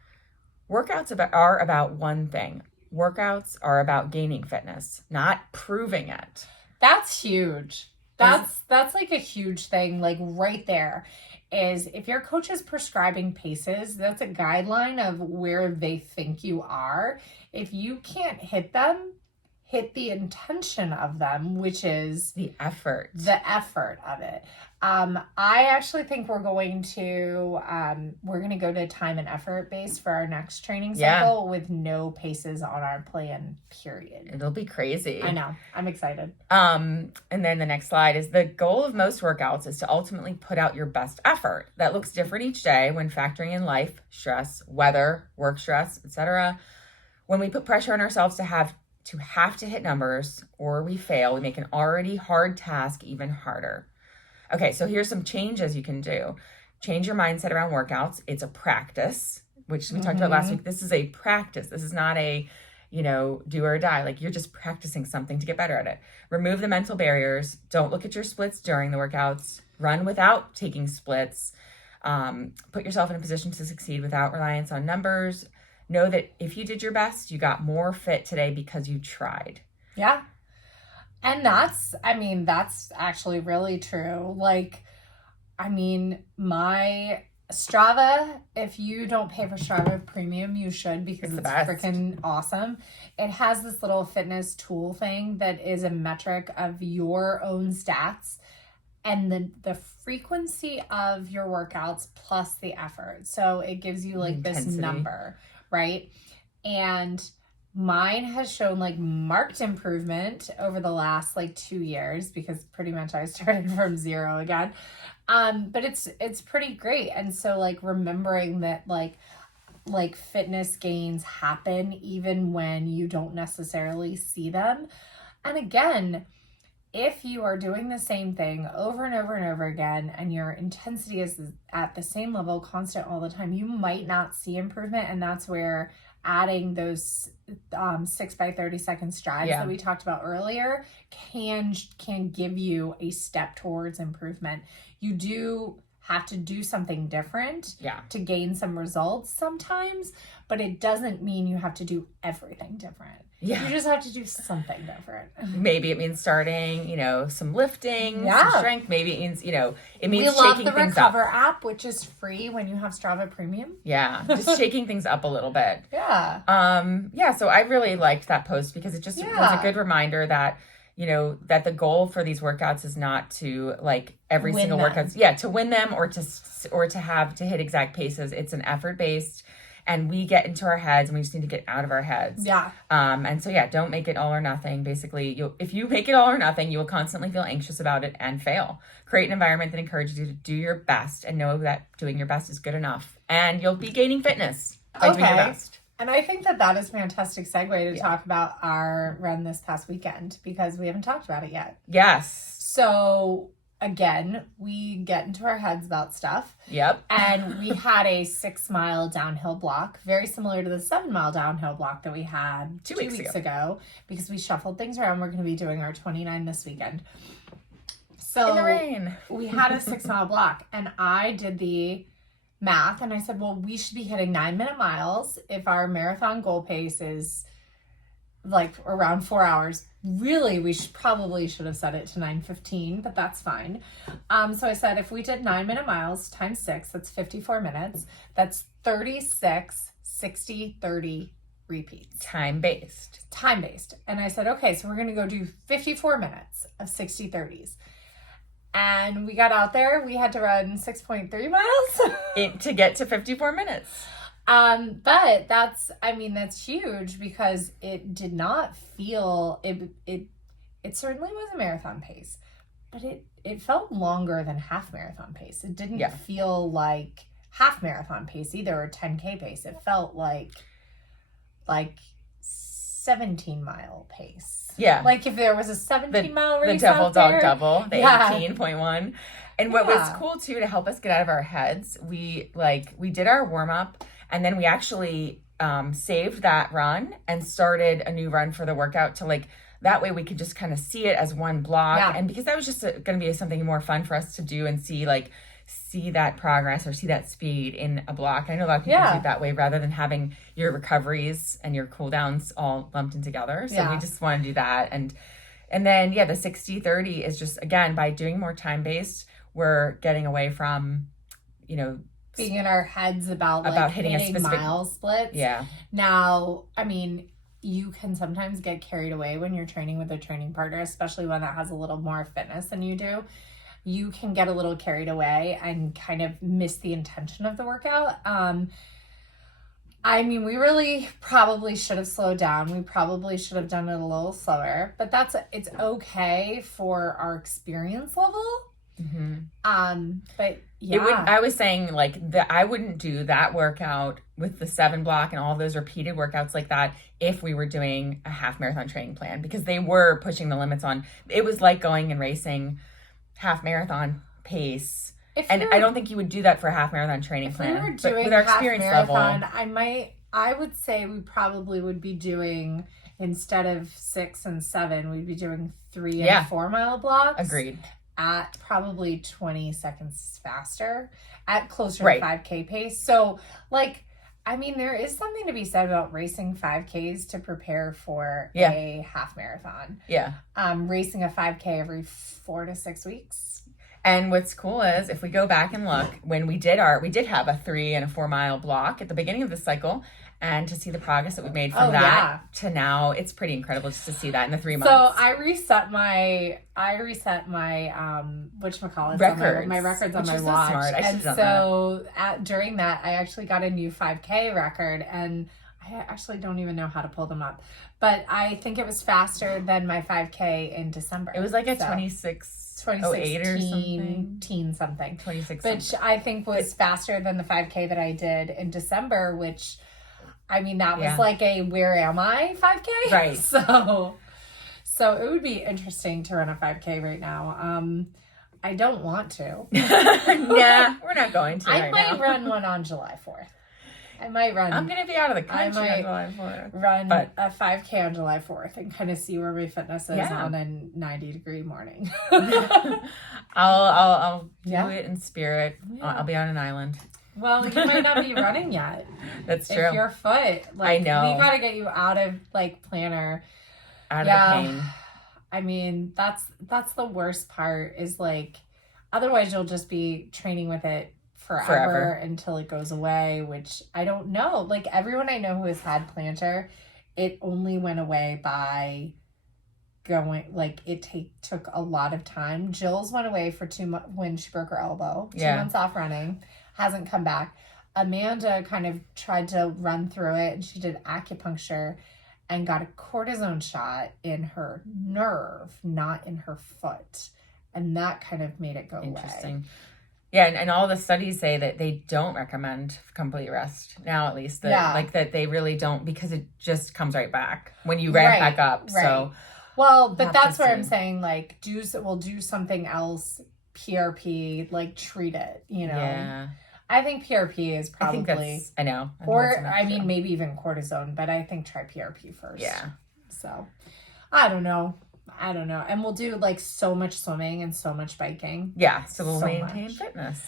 Workouts are about one thing. Workouts are about gaining fitness, not proving it. That's huge. That's a huge thing. Right there is if your coach is prescribing paces, that's a guideline of where they think you are. If you can't hit them, hit the intention of them, which is The effort. the effort of it. I actually think we're going to go to time and effort based for our next training cycle with no paces on our plan, period. It'll be crazy. I know. I'm excited. And then the next slide is the goal of most workouts is to ultimately put out your best effort. That looks different each day when factoring in life, stress, weather, work stress, etc. When we put pressure on ourselves to have to hit numbers or we fail, we make an already hard task even harder. Okay, so here's some changes you can do. Change your mindset around workouts. It's a practice, which we talked about last week. This is a practice. This is not a, do or die. Like, you're just practicing something to get better at it. Remove the mental barriers. Don't look at your splits during the workouts. Run without taking splits. Put yourself in a position to succeed without reliance on numbers. Know that if you did your best, you got more fit today because you tried. Yeah. And that's actually really true. Like, my Strava, if you don't pay for Strava Premium, you should, because it's freaking awesome. It has this little fitness tool thing that is a metric of your own stats and the frequency of your workouts plus the effort. So it gives you like this number, right? And mine has shown like marked improvement over the last like 2 years, because pretty much I started from zero again. But it's pretty great. And so like remembering that like fitness gains happen even when you don't necessarily see them. And again, if you are doing the same thing over and over and over again, and your intensity is at the same level, constant all the time, you might not see improvement. And that's where adding those 6 by 30 second strides that we talked about earlier can give you a step towards improvement. You do have to do something different to gain some results sometimes, but it doesn't mean you have to do everything different. You just have to do something different. Maybe it means starting, some lifting, some strength. Maybe it means, it means we love shaking the things Recover up. app, which is free when you have Strava Premium. Yeah, just shaking things up a little bit. Yeah. So I really liked that post because it just was a good reminder that, that the goal for these workouts is not to like every Win single them. workout, to win them or to hit exact paces. It's an effort based. And we get into our heads, and we just need to get out of our heads. Yeah. And so, don't make it all or nothing. Basically, if you make it all or nothing, you will constantly feel anxious about it and fail. Create an environment that encourages you to do your best and know that doing your best is good enough. And you'll be gaining fitness by doing your best. And I think that is a fantastic segue to talk about our run this past weekend, because we haven't talked about it yet. Yes. So again, we get into our heads about stuff. Yep. And we had a 6 mile downhill block, very similar to the 7 mile downhill block that we had 2 weeks ago, because we shuffled things around. We're going to be doing our 29 this weekend. So in the rain. We had a 6 mile block, and I did the math, and I said, well, we should be hitting 9-minute miles if our marathon goal pace is like around 4 hours. Really, we probably should have set it to 9:15, but that's fine. So I said, if we did 9-minute miles times 6, that's 54 minutes. That's 36, 60, 30 repeats. Time-based. And I said, okay, so we're going to go do 54 minutes of 60 30s. And we got out there. We had to run 6.3 miles to get to 54 minutes. But that's huge, because it did not feel, it certainly was a marathon pace, but it felt longer than half marathon pace. It didn't feel like half marathon pace either, or 10K pace. It felt like 17 mile pace. Yeah. Like if there was a 17-mile race the double out there. dog double, the 18.1. And what was cool too, to help us get out of our heads, we did our warm up, and then we actually saved that run and started a new run for the workout to that way we could just kind of see it as one block. Yeah. And because that was just going to be something more fun for us to do and see that progress or see that speed in a block. I know a lot of people do it that way rather than having your recoveries and your cool downs all lumped in together. So we just want to do that. And then, the 60-30 is just, again, by doing more time-based, we're getting away from, being in our heads about hitting a specific mile splits. Yeah. Now, you can sometimes get carried away when you're training with a training partner, especially one that has a little more fitness than you do. You can get a little carried away and kind of miss the intention of the workout. I mean, we really probably should have slowed down. We probably should have done it a little slower, but it's okay for our experience level. But yeah, I was saying like that I wouldn't do that workout with the 7 block and all those repeated workouts like that if we were doing a half marathon training plan, because they were pushing the limits on. It was like going and racing half marathon pace. And I don't think you would do that for a half marathon training plan. If we were doing with our half experience marathon, level, I would say we probably would be doing, instead of 6 and 7, we'd be doing 3 and 4 mile blocks. Agreed. At probably 20 seconds faster, at closer Right. to 5K pace. So, like, I mean, there is something to be said about racing 5Ks to prepare for a half marathon. Yeah. Racing a 5K every 4 to 6 weeks. And what's cool is if we go back and look, when we did have a 3 and a 4 mile block at the beginning of the cycle, and to see the progress that we made from to now, it's pretty incredible just to see that in the 3 months. So I reset my whatchamacallit, records. my records on my so watch. smart. I And should've done so during that, I actually got a new 5K record, and I actually don't even know how to pull them up, but I think it was faster than my 5K in December. It was like a 26:08 or something. 26. Which I think was faster than the 5K that I did in December, which, I mean, that was like a where am I 5K? Right. So it would be interesting to run a 5K right now. I don't want to. Nah, we're not going to. I might run one on July 4th. I'm going to be out of the country on July 4th. Run a 5K on July 4th and kind of see where my fitness is on a 90-degree morning. I'll do it in spirit. Yeah. I'll be on an island. Well, you might not be running yet. That's true. If your foot, I know. We got to get you out of planner. Out of the pain. I mean, that's the worst part is otherwise you'll just be training with it forever until it goes away, which I don't know. Everyone I know who has had plantar, it only went away by going, it took a lot of time. Jill's went away for 2 months when she broke her elbow. 2 months off running, hasn't come back. Amanda kind of tried to run through it, and she did acupuncture and got a cortisone shot in her nerve, not in her foot. And that kind of made it go Interesting. away. Yeah, and all the studies say that they don't recommend complete rest now, at least. That they really don't, because it just comes right back when you ramp back up. Right. So, well, but that's where I'm saying, we'll do something else, PRP, treat it, Yeah. I think PRP is probably... I know. Maybe even cortisone, but I think try PRP first. Yeah. So, I don't know. And we'll do so much swimming and so much biking. Yeah, so we'll maintain fitness.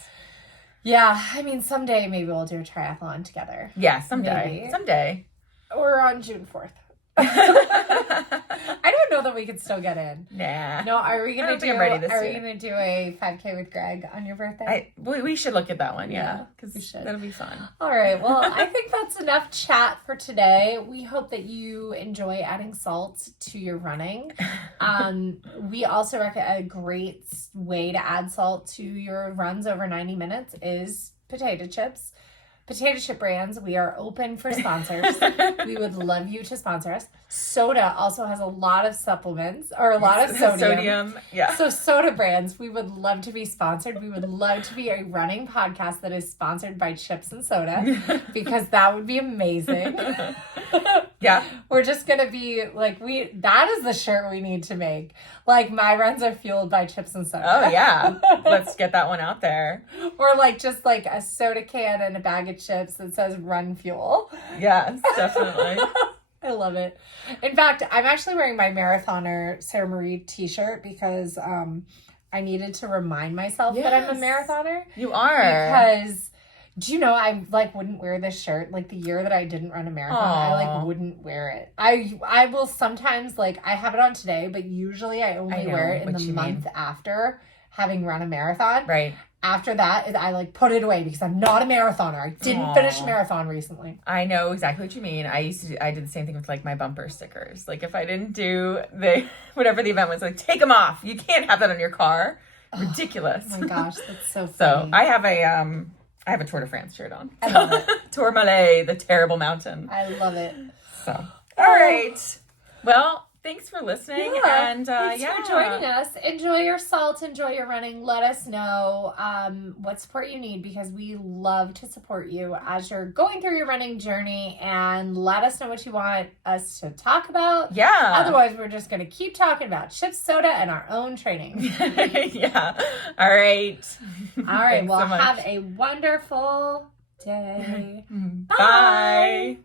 Yeah, I mean, someday maybe we'll do a triathlon together. Yeah, someday. Or on June 4th. I don't know that we could still get in. Nah. No, are we gonna do a 5K with Greg on your birthday? We should look at that one, because that'll be fun. All right, well, I think that's enough chat for today. We hope that you enjoy adding salt to your running. We also recommend a great way to add salt to your runs over 90 minutes is potato chips. Potato chip brands, we are open for sponsors. We would love you to sponsor us. Soda also has a lot of supplements, or a lot of sodium. Yeah. So soda brands, we would love to be sponsored. We would love to be a running podcast that is sponsored by Chips and Soda, because that would be amazing. Yeah. We're just going to be that is the shirt we need to make. My runs are fueled by Chips and Soda. Oh, yeah. Let's get that one out there. Or just a soda can and a bag of chips that says Run Fuel. Yes, definitely. I love it. In fact, I'm actually wearing my marathoner Sarah Marie t-shirt because I needed to remind myself that I'm a marathoner. You are. Because, do you know, I wouldn't wear this shirt. The year that I didn't run a marathon, I wouldn't wear it. I will sometimes, I have it on today, but usually I only wear it in the month after having run a marathon. Right. After that, I like put it away because I'm not a marathoner. I didn't finish a marathon recently. I know exactly what you mean. I did the same thing with like my bumper stickers. Like if I didn't do whatever the event was, like take them off. You can't have that on your car. Ridiculous. Oh my gosh, that's so funny. So I have a Tour de France shirt on. I love it. Tourmalet, the terrible mountain. I love it. So all right. Well, thanks for listening. Yeah. And Thanks for joining us. Enjoy your salt. Enjoy your running. Let us know what support you need because we love to support you as you're going through your running journey. And let us know what you want us to talk about. Yeah. Otherwise, we're just going to keep talking about chips, soda, and our own training. Yeah. All right. All right. Thanks Well, so much. have a wonderful day. Bye.